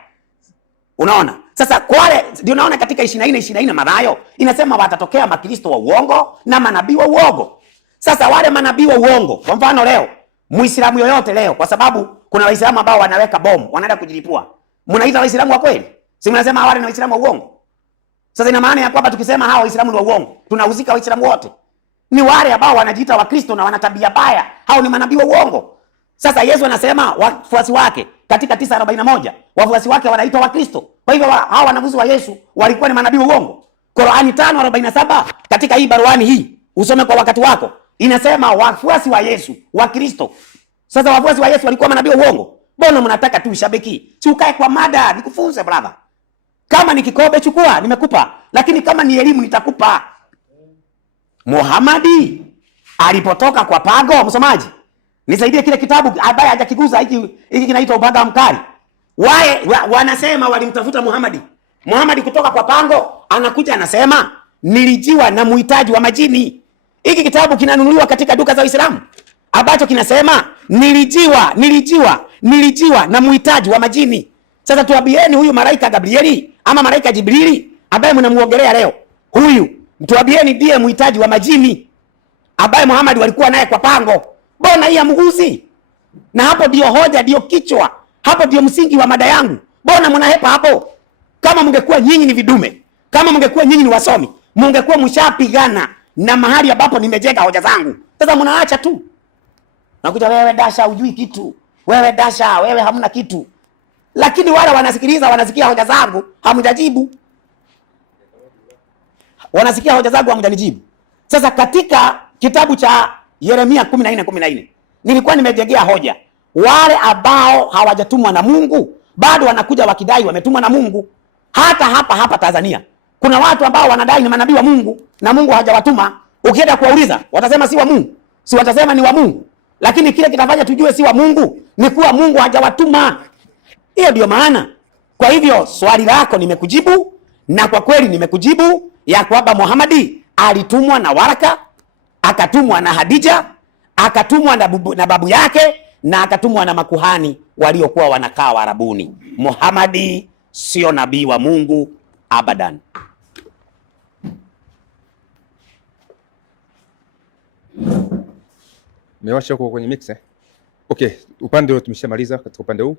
Unaona? Sasa kwale ndio unaona katika 24 Mathayo inasema watatokea makristo wa uongo na manabii wa uongo. Sasa wale manabii wa uongo, kwa mfano leo Muislamu yoyote leo, kwa sababu kuna Waislamu ambao wanaweka bomu, wanaenda kujilipua. Mnaita Waislamu wa kweli? Si mnasema wale ni Waislamu wa uongo? Sasa ina maana ya kwamba tukisema hao Waislamu ni wa uongo, tunahusika Waislamu wote. Ni wale ambao wanajiita Wakristo na wana tabia baya, hao ni manabii wa uongo. Sasa Yesu anasema wafuasi wake katika 9:41, wafuasi wake wanaitwa Wakristo. Kwa hivyo hao wanafunzi wa Yesu walikuwa ni manabii wa uongo. Qur'ani 5:47 katika hii baruani hii, usome kwa wakati wako, inasema wafuasi wa Yesu, Wakristo. Sasa wafuasi wa Yesu walikuwa manabii wa uongo. Mbona mnataka tu shabiki? Si ukae kwa mada, nikufunze brother. Kama ni kikombe chukua, nimekupa. Lakini kama ni elimu nitakupa. Muhammadi alipotoka kwa pango, msomaji, nisaidie kile kitabu ambaye hajakiguza hiki kinaitwa Upanga Mkali. Wanasema walimtafuta Muhammad kutoka kwa pango, anakuja anasema nilijiwa na muhitaji wa majini. Hiki kitabu kinanunuliwa katika duka za Uislamu ambacho kinasema nilijiwa na muhitaji wa majini. Sasa tuambieni, huyu malaika Gabrieli ama malaika Jibrili ambaye mnamuongelea leo, huyu tuambieni ndiye muhitaji wa majini ambaye Muhammad walikuwa naye kwa pango. Mbona hii amguzi? Na hapo ndio hoja, ndio kichwa, hapo ndio msingi wa mada yangu. Mbona mnahepa hapo? Kama mngekuwa nyinyi ni vidume, kama mngekuwa nyinyi ni wasomi, mngekuwa mshapigana na mahali ambapo nimejenga hoja zangu. Sasa mnaacha tu. Nakuja wewe Dasha hujui kitu. Wewe Dasha, wewe hamna kitu. Lakini wale wanasikiliza, wanasikia hoja zangu, hamjajibu. Wanasikia hoja zangu, hamjanijibu. Sasa katika kitabu cha Yeremia 14:14 nilikuwa nimejengea hoja. Wale ambao hawajatumwa na Mungu bado wanakuja wakidai wametumwa na Mungu. Hata hapa Tanzania kuna watu ambao wanadai ni manabii wa Mungu na Mungu hajawatuma. Ukienda kuwauliza watasema si wa Mungu, si watasema ni wa Mungu. Lakini kile kitafanya tujue si wa Mungu ni kuwa Mungu hajawatuma. Hiyo ndio maana. Kwa hivyo swali lako nimekujibu, na kwa kweli nimekujibu ya kwamba Muhammad alitumwa na Waraka, akatumwa na Hadija, akatumwa na babu yake, na akatumwa na makuhani waliokuwa wanakaa Warabuni. Muhammad sio nabii wa Mungu abadan. Mewasha huko kwenye mix. Okay, upande tumeshamaliza. Katika upande huu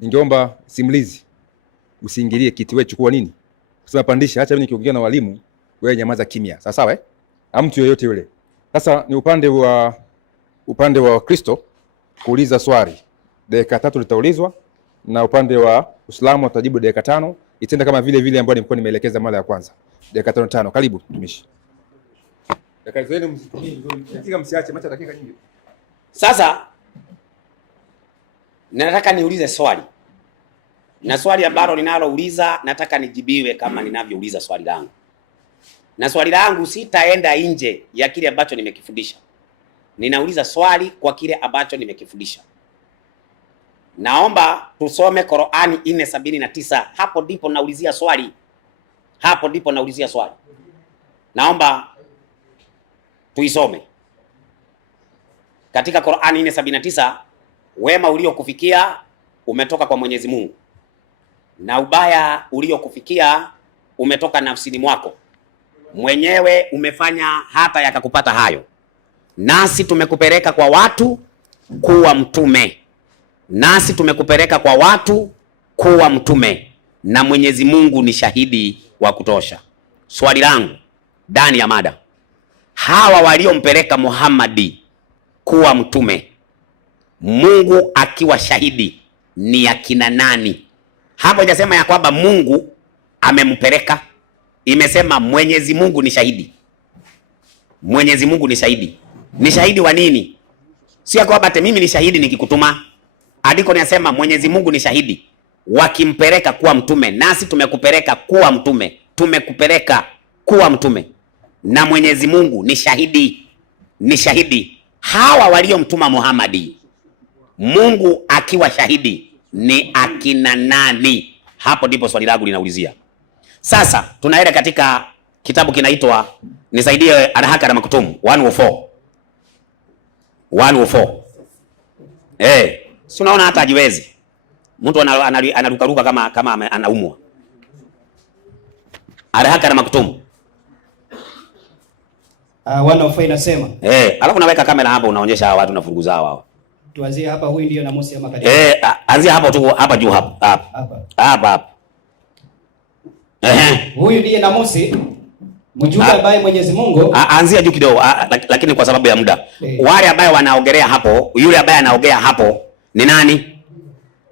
ningeomba simulizi usiingilie kiti, wewe chukua nini? Kusema pandisha, acha mimi nikiongea na walimu, wewe nyamaza kimya. Sawa sawa mtu yoyote yule. Sasa ni upande wa Kristo kuuliza swali. Dakika 3 litaulizwa, na upande wa Uislamu utajibu dakika 5. Itenda kama vile ambayo nilikuwa nimeelekeza mara ya kwanza. Dakika 5. Karibu mtumishi. Dakika zenu msitumie, msiache macha dakika nyingi. Sasa nataka niulize swali. Na swali ambalo ninalouliza nataka nijibiwe kama ninavyouliza swali langu. Na swali langu sitaenda nje ya kile ambacho nimekifundisha. Ninauliza swali kwa kile ambacho nimekifundisha. Naomba tusome Qur'ani 4:79. Hapo ndipo naulizia swali. Naomba tuisome. Katika Qur'ani 4:79, wema uliokufikia umetoka kwa Mwenyezi Mungu, na ubaya uliokufikia umetoka nafsini mwako. Mwenyewe umefanya hata yakakupata hayo. Nasi tumekupeleka kwa watu kuwa mtume. Na Mwenyezi Mungu ni shahidi wa kutosha. Swali langu ndani ya mada, hawa waliompeleka Muhammad kuwa mtume, Mungu akiwa shahidi, ni akina nani? Hapo hajasema ya kwamba Mungu amempeleka, imesema Mwenyezi Mungu ni shahidi. Mwenyezi Mungu ni shahidi. Ni shahidi wa nini? Sio kwamba mimi ni shahidi nikikutuma. Andiko linasema Mwenyezi Mungu ni shahidi wakimpeleka kuwa mtume. Nasi tumekupeleka kuwa mtume. Na Mwenyezi Mungu ni shahidi. Hawa waliomtuma Muhammad, Mungu akiwa shahidi, ni akina nani? Hapo ndipo swali langu linaulizia. Sasa tunaenda katika kitabu kinaitwa, nisaidie Al-Haqqa na Maktum 104. Si unaona hata hajiwezi. Mtu analukaruka kama anaumwa. Al-Haqqa na Maktum 104 inasema. Alafu naweka kamera hapo, unaonyesha hawa watu na fungu zao hao. Tuanzie hapa, huyu ndio namusi ama kati. Anzia hapo tu, hapa juu hapa. Huyu ndiye namusi, mjumbe ambaye Mwenyezi Mungu. Anzia juu kidogo, lakini kwa sababu ya muda. Wale ambao wanaogelea hapo, yule ambaye anaogea hapo ni nani?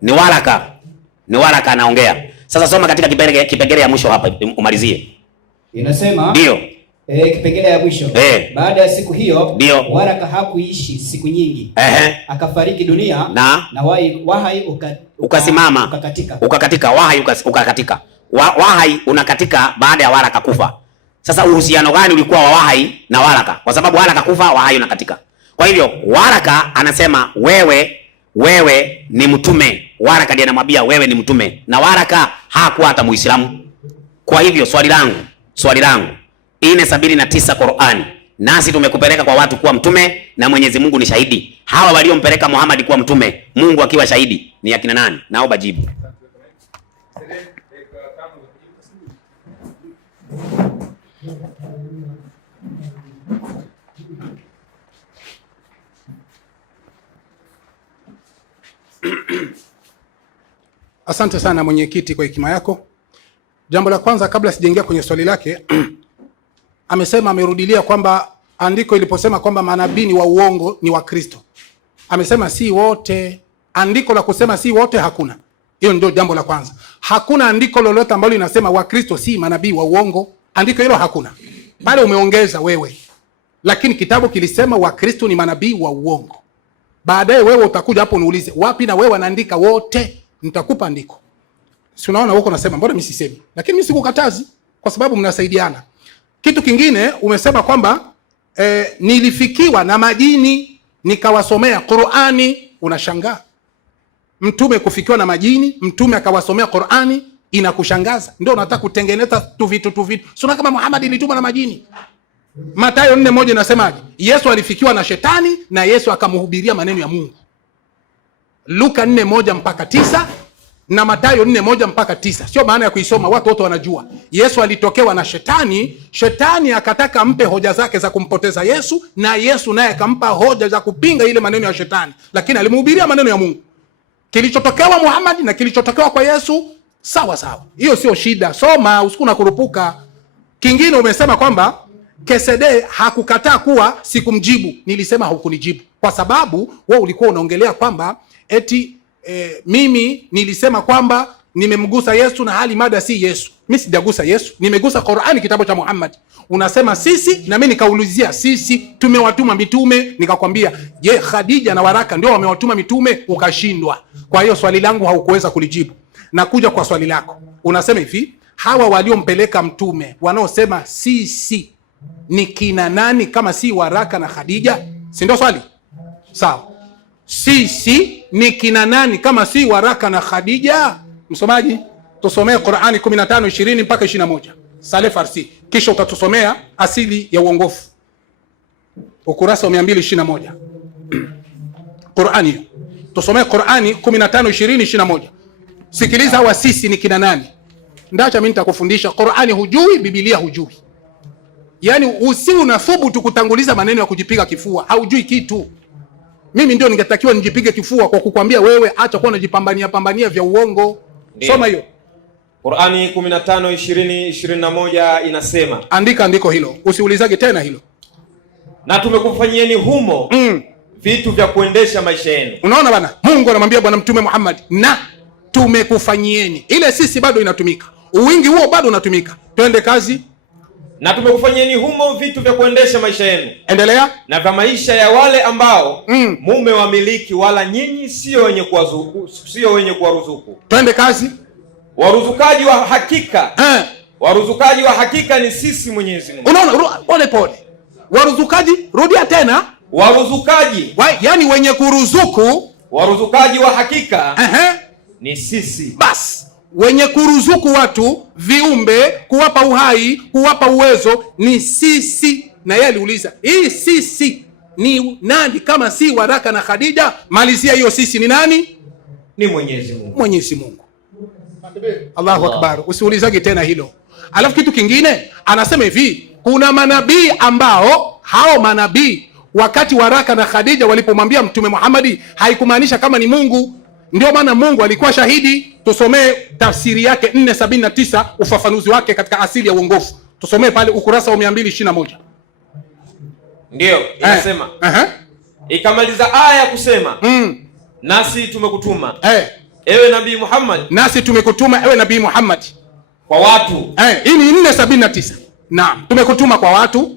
Ni Waraka anaongea. Sasa soma katika kipengele ya mwisho hapa umalizie. Inasema ndio kipengele ya mwisho. Baada ya siku hiyo, Waraka hakuishi siku nyingi. Akafariki dunia na wahai ukakatika. Wahai ukakatika. Wahai unakatika baada ya Waraka kufa. Sasa uhusiano gani ulikuwa wa Wahai na Waraka? Kwa sababu Waraka kufa, Wahai unakatika. Kwa hivyo Waraka anasema wewe ni mtume. Waraka ndiye anamwambia wewe ni mtume, na Waraka hakuwa hata Muislamu. Kwa hivyo swali langu 4:79 Qur'ani, nasi tumekupeleka kwa watu kuwa mtume na Mwenyezi Mungu ni shahidi. Hawa waliompeleka Muhammad kuwa mtume, Mungu akiwa shahidi, ni akina nani? Naomba jibu. Asante sana mwenyekiti kwa hekima yako. Jambo la kwanza kabla sijaingia kwenye swali lake amerudilia kwamba andiko iliposema kwamba manabii wa uongo ni wa Kristo. Amesema si wote. Andiko la kusema si wote hakuna. Hiyo ndio jambo la kwanza. Hakuna andiko lolote ambalo linasema wa Kristo si manabii wa uongo. Andiko hilo hakuna. Bali umeongeza wewe. Lakini kitabu kilisema wa Kristo ni manabii wa uongo. Baadaye wewe utakuja hapo uniulize wapi na wewe anaandika wote. Nitakupa andiko. Si unaona huko nasema mbona mimi sisemi? Lakini mimi sikukatazi kwa sababu mnasaidiana. Kitu kingine umesema kwamba nilifikiwa na majini nikawasomea Qur'ani. Unashangaa. Mtume kufikiwa na majini, mtume akawasomea Qur'ani, inakushangaza. Ndio unataka kutengeneza tu vitu. Sio kama Muhammad ilitumwa na majini. Mathayo 4:1 inasemaje? Yesu alifikiwa na shetani na Yesu akamhubiria maneno ya Mungu. Luka 4:1-9 na Mathayo 4:1-9. Sio maana ya kuisoma, watu wote wanajua. Yesu alitokewa na shetani akataka ampe hoja zake za kumpoteza Yesu, na Yesu naye akampa hoja za kupinga ile maneno ya shetani, lakini alimhubiria maneno ya Mungu. Kilichotokewa Muhammad na kilichotokewa kwa Yesu sawa. Hiyo sio shida. Soma, usiku na kurupuka. Kingine umesema kwamba Kesede hakukataa kuwa sikumjibu. Nilisema hukunijibu kwa sababu wewe ulikuwa unaongelea kwamba eti mimi nilisema kwamba nimemgusa Yesu na hali mada si Yesu. Mimi sijagusa Yesu, nimegusa Qur'ani, kitabu cha Muhammad. Unasema sisi, na mimi nikaulizia sisi tumewatuma mitume, nikakwambia je, Khadija na Waraka ndio wamewatuma mitume? Ukashindwa. Kwa hiyo swali langu haukuweza kulijibu. Nakuja kwa swali lako. Unasema hivi, hawa waliompeleka mtume wanaosema sisi ni kina nani kama si Waraka na Khadija? Si ndio swali? Sawa. Sisi ni kina nani kama si Waraka na Khadija? Msomaji, tusomee Qur'ani 15:20-21. Saleh Farsi. Kisha utatusomea asili ya uongofu. Ukurasa wa 221. Qur'ani. Tusomee Qur'ani 15:20-21. Sikiliza hawa sisi ni kina nani? Ndacha mimi nitakufundisha. Qur'ani hujui, Biblia hujui. Yaani unathubutu kutanguliza maneno ya kujipiga kifua. Haujui kitu. Mimi ndio ningetakiwa nijipige kifua kwa kukwambia wewe acha kuwa unajipambania vya uongo. Soma hiyo. Qur'ani 15:20-21 inasema. Andika andiko hilo. Usiulizage tena hilo. Na tumekufanyieni humo vitu vya kuendesha maisha yenu. Unaona bana? Mungu anamwambia bwana Mtume Muhammad, na tumekufanyieni. Ile sisi bado inatumika. Uwingi huo bado unatumika. Twende kazi. Na tumekufanyieni humo vitu vya kuendesha maisha yenu. Endelea. Na vya maisha ya wale ambao mume wamiliki, wala nyinyi sio wenye kuwaruzuku. Twende kazi. Waruzukaji wa hakika. Waruzukaji wa hakika ni sisi Mwenyezi Mungu. Unaona, pole. Waruzukaji, rudia tena. Waruzukaji. Yaani wenye kuruzuku. Waruzukaji wa hakika. Ni sisi. Bas. Wenye kuruzuku watu, viumbe, kuwapa uhai, kuwapa uwezo ni sisi. Na yeye aliuliza, hii sisi ni nani kama si Waraka na Khadija? Malizia hiyo sisi ni nani? Ni Mwenyezi Mungu. Mwenyezi Mungu. Allahu Akbar. Usiulizage tena hilo. Alafu kitu kingine anasema hivi, kuna manabii ambao hao manabii wakati Waraka na Khadija walipomwambia Mtume Muhammad haikumaanisha kama ni Mungu. Ndio maana Mungu alikuwa shahidi. Tusomee tafsiri yake 4:79, ufafanuzi wake katika asili ya uongofu. Tusomee pale ukurasa wa 221. Ndio, inasema. Ikamaliza aya kusema, nasi tumekutuma. Ewe Nabii Muhammad. Nasi tumekutuma ewe Nabii Muhammad. Kwa watu. Hii ni 4:79. Naam, tumekutuma kwa watu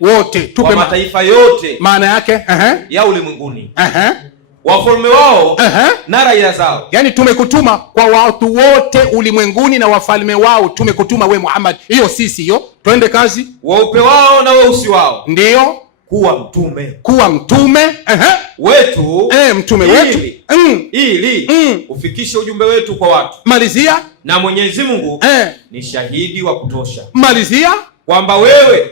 wote. Tupe kwa mataifa yote. Maana yake ya ulimwenguni. wafalme wao na raia zao. Yani tumekutuma kwa watu wote ulimwenguni na wafalme wao, tumekutuma we Muhammad. Hiyo sisi hiyo, twende kazi. Weupe wao na weusi wao, ndio kuwa mtume wetu, mtume wetu ili ufikishe ujumbe wetu kwa watu. Malizia. Na Mwenyezi Mungu ni shahidi wa kutosha. Malizia. Kwamba wewe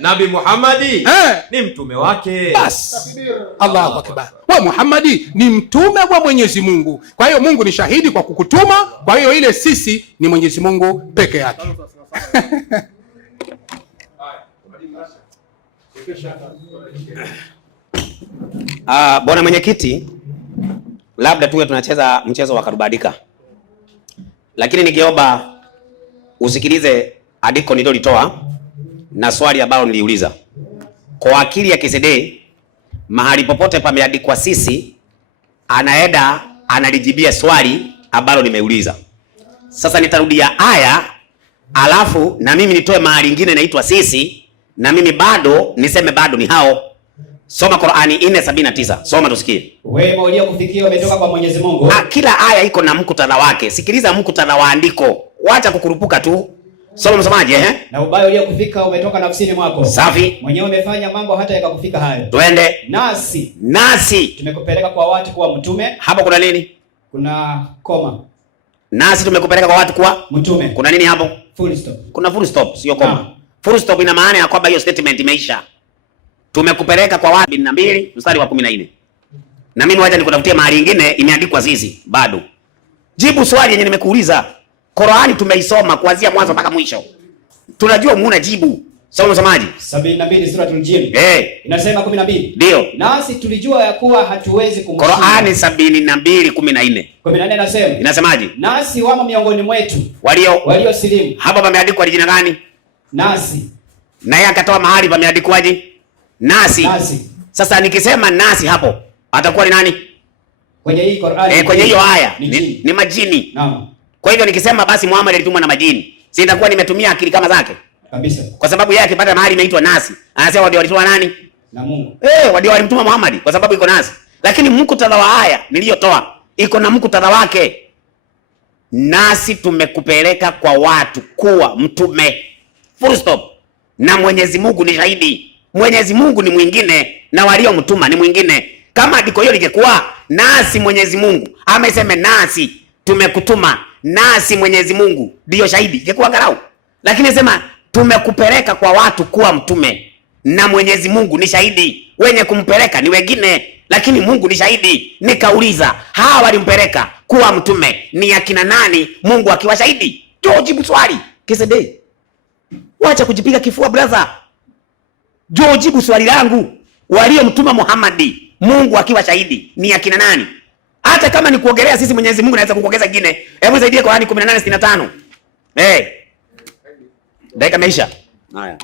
Nabii Muhammadi ni mtume wake. Bas. Allahu Akbar. Wa Muhammadi ni mtume wa Mwenyezi Mungu. Kwa hiyo Mungu ni shahidi kwa kukutuma. Kwa hiyo ile sisi ni Mwenyezi Mungu peke yake. Bwana mwenyekiti, labda tuwe tunacheza mchezo wa karubadika, lakini ningeomba usikilize andiko nililolitoa na swali ambalo niliuliza. Kwa akili ya KCD, mahali popote pameandikwa sisi, anaenda analijibia swali ambalo nimeuliza. Sasa nitarudia aya, alafu na mimi nitoe mahali nyingine inaitwa sisi, na mimi bado niseme bado ni hao. Soma Qur'ani 4:79. Soma tusikie. Wema uliokufikia umetoka kwa Mwenyezi Mungu. Kila aya iko na muktadha wake. Sikiliza muktadha wa andiko. Wacha kukurupuka tu. Soma msomaji, Na ubaya uliokufika umetoka nafsini mwako. Safi. Mwenyewe umefanya mambo hata yakakufika hayo. Twende. Nasi tumekupeleka kwa watu kuwa mtume. Hapo kuna nini? Kuna koma. Nasi tumekupeleka kwa watu kuwa mtume. Kuna nini hapo? Full stop. Kuna full stop, sio koma. Full stop ina maana ya kwamba hiyo statement imeisha. Tumekupeleka kwa watu 2 mstari wa 14. Na mimi wacha nikutafutie mahali nyingine imeandikwa sisi bado. Jibu swali yenye nimekuuliza. Qur'ani tumeisoma kuanzia mwanzo mpaka mwisho. Tunajua muuna jibu. Soma msomaji. 72 suratul Jin. Inasema 12. Ndio. Nasi tulijua ya kuwa hatuwezi kumshinda. Qur'ani 72:14. 14 inasema. Inasemaje? Nasi wamo miongoni mwetu walio silimu. Hapa pameandikwa jina gani? Nasi. Na yeye akatoa mahali pameandikwaje? Nasi. Sasa nikisema nasi hapo atakuwa ni nani? Kwenye hii Qur'ani. Kwenye hiyo aya ni majini. Naam. Kwa hivyo nikisema basi Muhammad alitumwa na majini, si nitakuwa nimetumia akili kama zake? Kabisa. Kwa sababu yeye akipata mahali imeitwa nasi, anasema ndio walituma nani? Na Mungu. Ndio walimtuma Muhammad kwa sababu iko nasi. Lakini muktadha wa aya niliyotoa iko na muktadha wake. Nasi tumekupeleka kwa watu kuwa mtume. Full stop. Na Mwenyezi Mungu ni shahidi. Mwenyezi Mungu ni mwingine na waliomtuma ni mwingine. Kama andiko hiyo lingekuwa nasi Mwenyezi Mungu amesema nasi tumekutuma, nasi Mwenyezi Mungu ndio shahidi, ingekuwa angalau. Lakini sema tumekupeleka kwa watu kuwa mtume na Mwenyezi Mungu ni shahidi. Wenye kumpeleka ni wengine, lakini Mungu ni shahidi. Nikauliza, hawa walimpeleka kuwa mtume ni akina nani, Mungu akiwa shahidi? Njoo jibu swali. KCD, wacha kujipiga kifua brother. Njoo jibu swali langu. Waliomtuma Muhammad Mungu akiwa shahidi ni akina nani? Hata kama ni kuongelea sisi Mwenyezi Mungu naweza kukuongeza kingine. Hebu saidie Qur'ani 18:65. Dakika imeisha. Haya.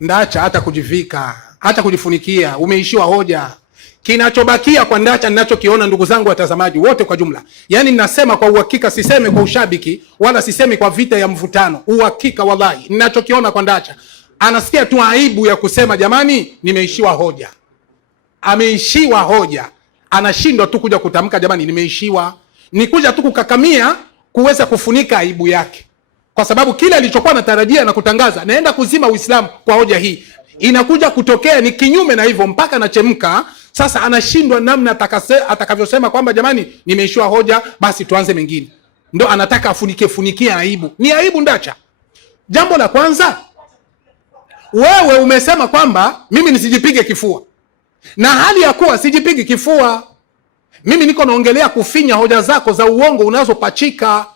Ndacha hata kujivika, hata kujifunikia, umeishiwa hoja. Kinachobakia kwa Ndacha ninachokiona, ndugu zangu watazamaji wote kwa jumla, yani ninasema kwa uhakika, sisemi kwa ushabiki wala sisemi kwa vita ya mvutano, uhakika wallahi, ninachokiona kwa Ndacha, anasikia tu aibu ya kusema jamani, nimeishiwa hoja. Ameishiwa hoja, anashindwa tu kuja kutamka jamani, nimeishiwa. Ni kuja tu kukakamia kuweza kufunika aibu yake, kwa sababu kile alichokuwa anatarajia na kutangaza naenda kuzima Uislamu kwa hoja hii, inakuja kutokea ni kinyume na hivyo, mpaka anachemka. Sasa anashindwa namna atakavyosema kwamba jamani, nimeishiwa hoja, basi tuanze mengine. Ndo anataka funikie aibu. Ni aibu Ndacha. Jambo la kwanza, wewe umesema kwamba mimi nisijipige kifua, na hali ya kuwa sijipigi kifua. Mimi niko naongelea kufinya hoja zako za uongo unazopachika.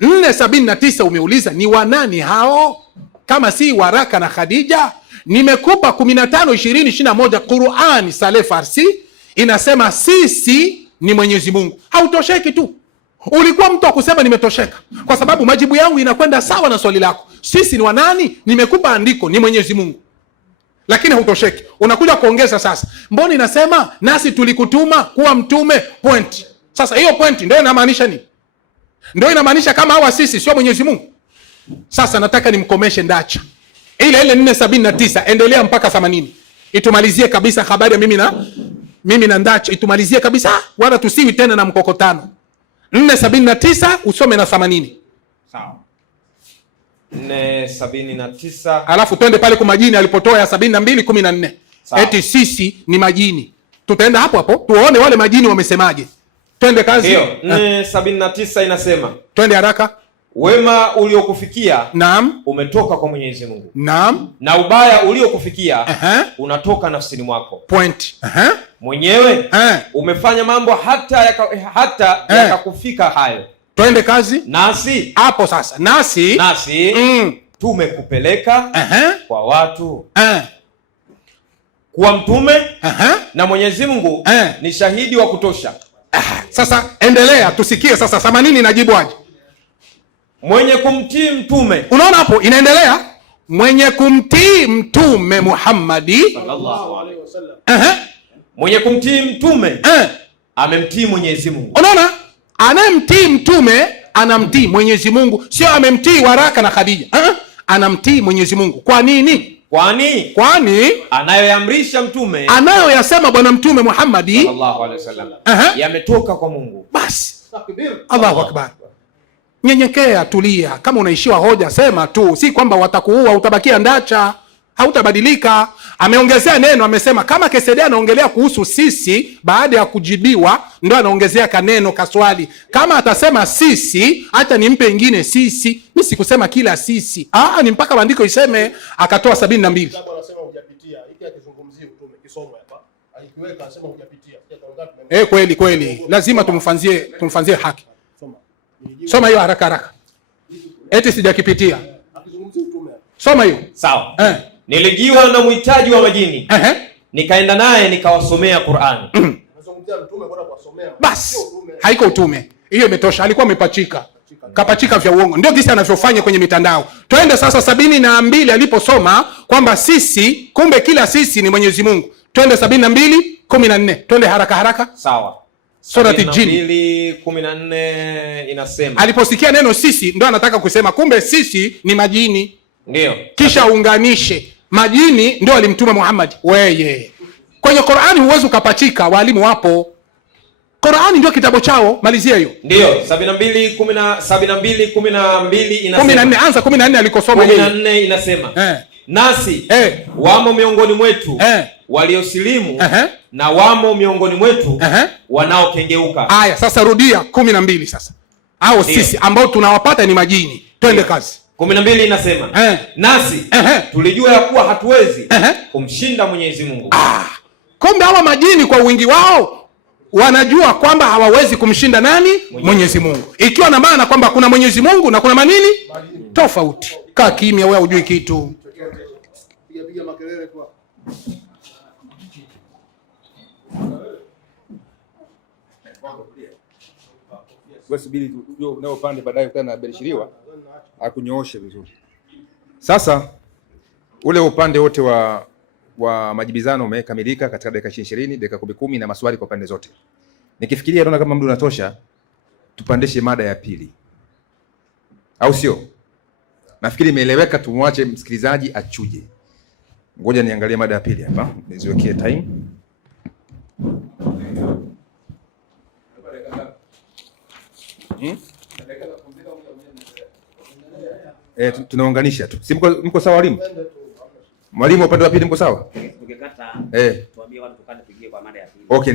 4:79 umeuliza ni wanani hao kama si Waraka na Khadija? Nimekupa 15:20-21 Qur'ani Saleh Farsi inasema sisi ni Mwenyezi Mungu. Hautosheki tu. Ulikuwa mtu wa kusema nimetosheka, kwa sababu majibu yangu inakwenda sawa na swali lako. Sisi ni wanani? Nimekupa andiko ni Mwenyezi Mungu. Lakini hautosheki. Unakuja kuongeza sasa. Mbona inasema nasi tulikutuma kuwa mtume point. Sasa hiyo point ndio inamaanisha nini? Ndio inamaanisha kama hawa sisi sio Mwenyezi Mungu. Sasa nataka nimkomeshe Ndacha. ile 479 endelea mpaka 80. Itumalizie kabisa habari ya mimi na Ndacha, itumalizie kabisa, wala tusiwi tena na mkokotano. 479 usome na 80. Sawa. 479. Alafu twende pale kwa majini alipotoa ya 72:14. Eti sisi ni majini. Tutaenda hapo hapo tuone wale majini wamesemaje. Twende kazi. Ndio. 479 inasema. Twende haraka. Wema uliokufikia naam, umetoka kwa Mwenyezi Mungu. Naam. Na ubaya uliokufikia unatoka nafsini mwako. Point. Mwenyewe umefanya mambo hata yakakufika hayo. Twende kazi. Nasi hapo sasa. Nasi tumekupeleka kwa watu kuwa mtume na Mwenyezi Mungu ni shahidi wa kutosha. Sasa endelea tusikie sasa 80 inajibu aje? Mwenye kumtii mtume. Unaona hapo inaendelea, mwenye kumtii mtume Muhammadi sallallahu alaihi wasallam. Mwenye kumtii mtume amemtii Mwenyezi Mungu. Unaona, anayemtii mtume anamtii Mwenyezi Mungu, sio amemtii Waraka na Khadija. Anamtii Mwenyezi Mungu. Kwa nini? Kwani anayoamrisha mtume, anayoyasema bwana mtume Muhammadi sallallahu alaihi wasallam yametoka kwa Mungu. Basi. Allahu akbar. Nyenyekea, tulia. Kama unaishiwa hoja sema tu, si kwamba watakuua utabakia Ndacha, hautabadilika. Ameongezea neno, amesema kama Kesede anaongelea kuhusu sisi baada ya kujibiwa, ndio anaongezea kaneno kaswali. Kama atasema sisi, hata nimpe ingine sisi. Mimi sikusema kila sisi. Ni mpaka maandiko iseme. Akatoa 72. Anasema hujapitia. Hiki akizungumzia mtume kisomo hapa. Alikiweka anasema hujapitia. Kweli. Lazima tumfanzie haki. Soma hiyo haraka. Eti sijakipitia. Soma hiyo. Sawa. Nilijiwa na mhitaji wa majini. Nikaenda naye nikawasomea Qur'ani. Bas, haiko utume. Hiyo imetosha. Alikuwa amepachika. Kapachika vya uongo. Ndio kisa anavyofanya kwenye mitandao. Twende sasa 72 aliposoma kwamba sisi, kumbe kila sisi ni Mwenyezi Mungu. Twende 72:14. Twende haraka. Sawa. Surati Jini 14 inasema, aliposikia neno sisi ndo anataka kusema kumbe sisi ni majini. Ndio. Kisha unganishe majini ndio alimtuma Muhammad. Weye kwenye Qur'ani huwezi ukapachika, walimu wapo. Qur'ani ndio kitabu chao, malizia hiyo. Ndio 72:12 inasema. 14 anza 14 alikosoma yeye. 14 inasema nasi wamo miongoni mwetu waliosilimu na wamo miongoni mwetu wanaokengeuka. Haya, sasa rudia 12 sasa. Hao sisi ambao tunawapata ni majini. Twende kazi. 12 inasema nasi tulijua ya kuwa hatuwezi kumshinda Mwenyezi Mungu. Kumbe hawa majini kwa wingi wao wanajua kwamba hawawezi kumshinda nani? Mwenyezi Mungu. Ikiwa na maana kwamba kuna Mwenyezi Mungu na kuna manini tofauti. Kaa kimya wewe, hujui kitu. Piga makelele kwa. Wasubiri nao pande baadaye ukana berishiriwa akunyooshe vizuri. Sasa ule upande wote wa majibizano umekamilika katika dakika 20, dakika 10 na maswali kwa pande zote. Nikifikiria naona kama muda unatosha, tupandishe mada ya pili. Au sio? Nafikiri imeeleweka, tumwache msikilizaji achuje. Ngoja niangalie mada ya pili hapa, niziwekee time. Tunaunganisha tu. Si mko sawa walimu? Mwalimu upande wa pili mko sawa? Tukikata tuambie watu tukane tuingie kwa mada ya pili. Okay.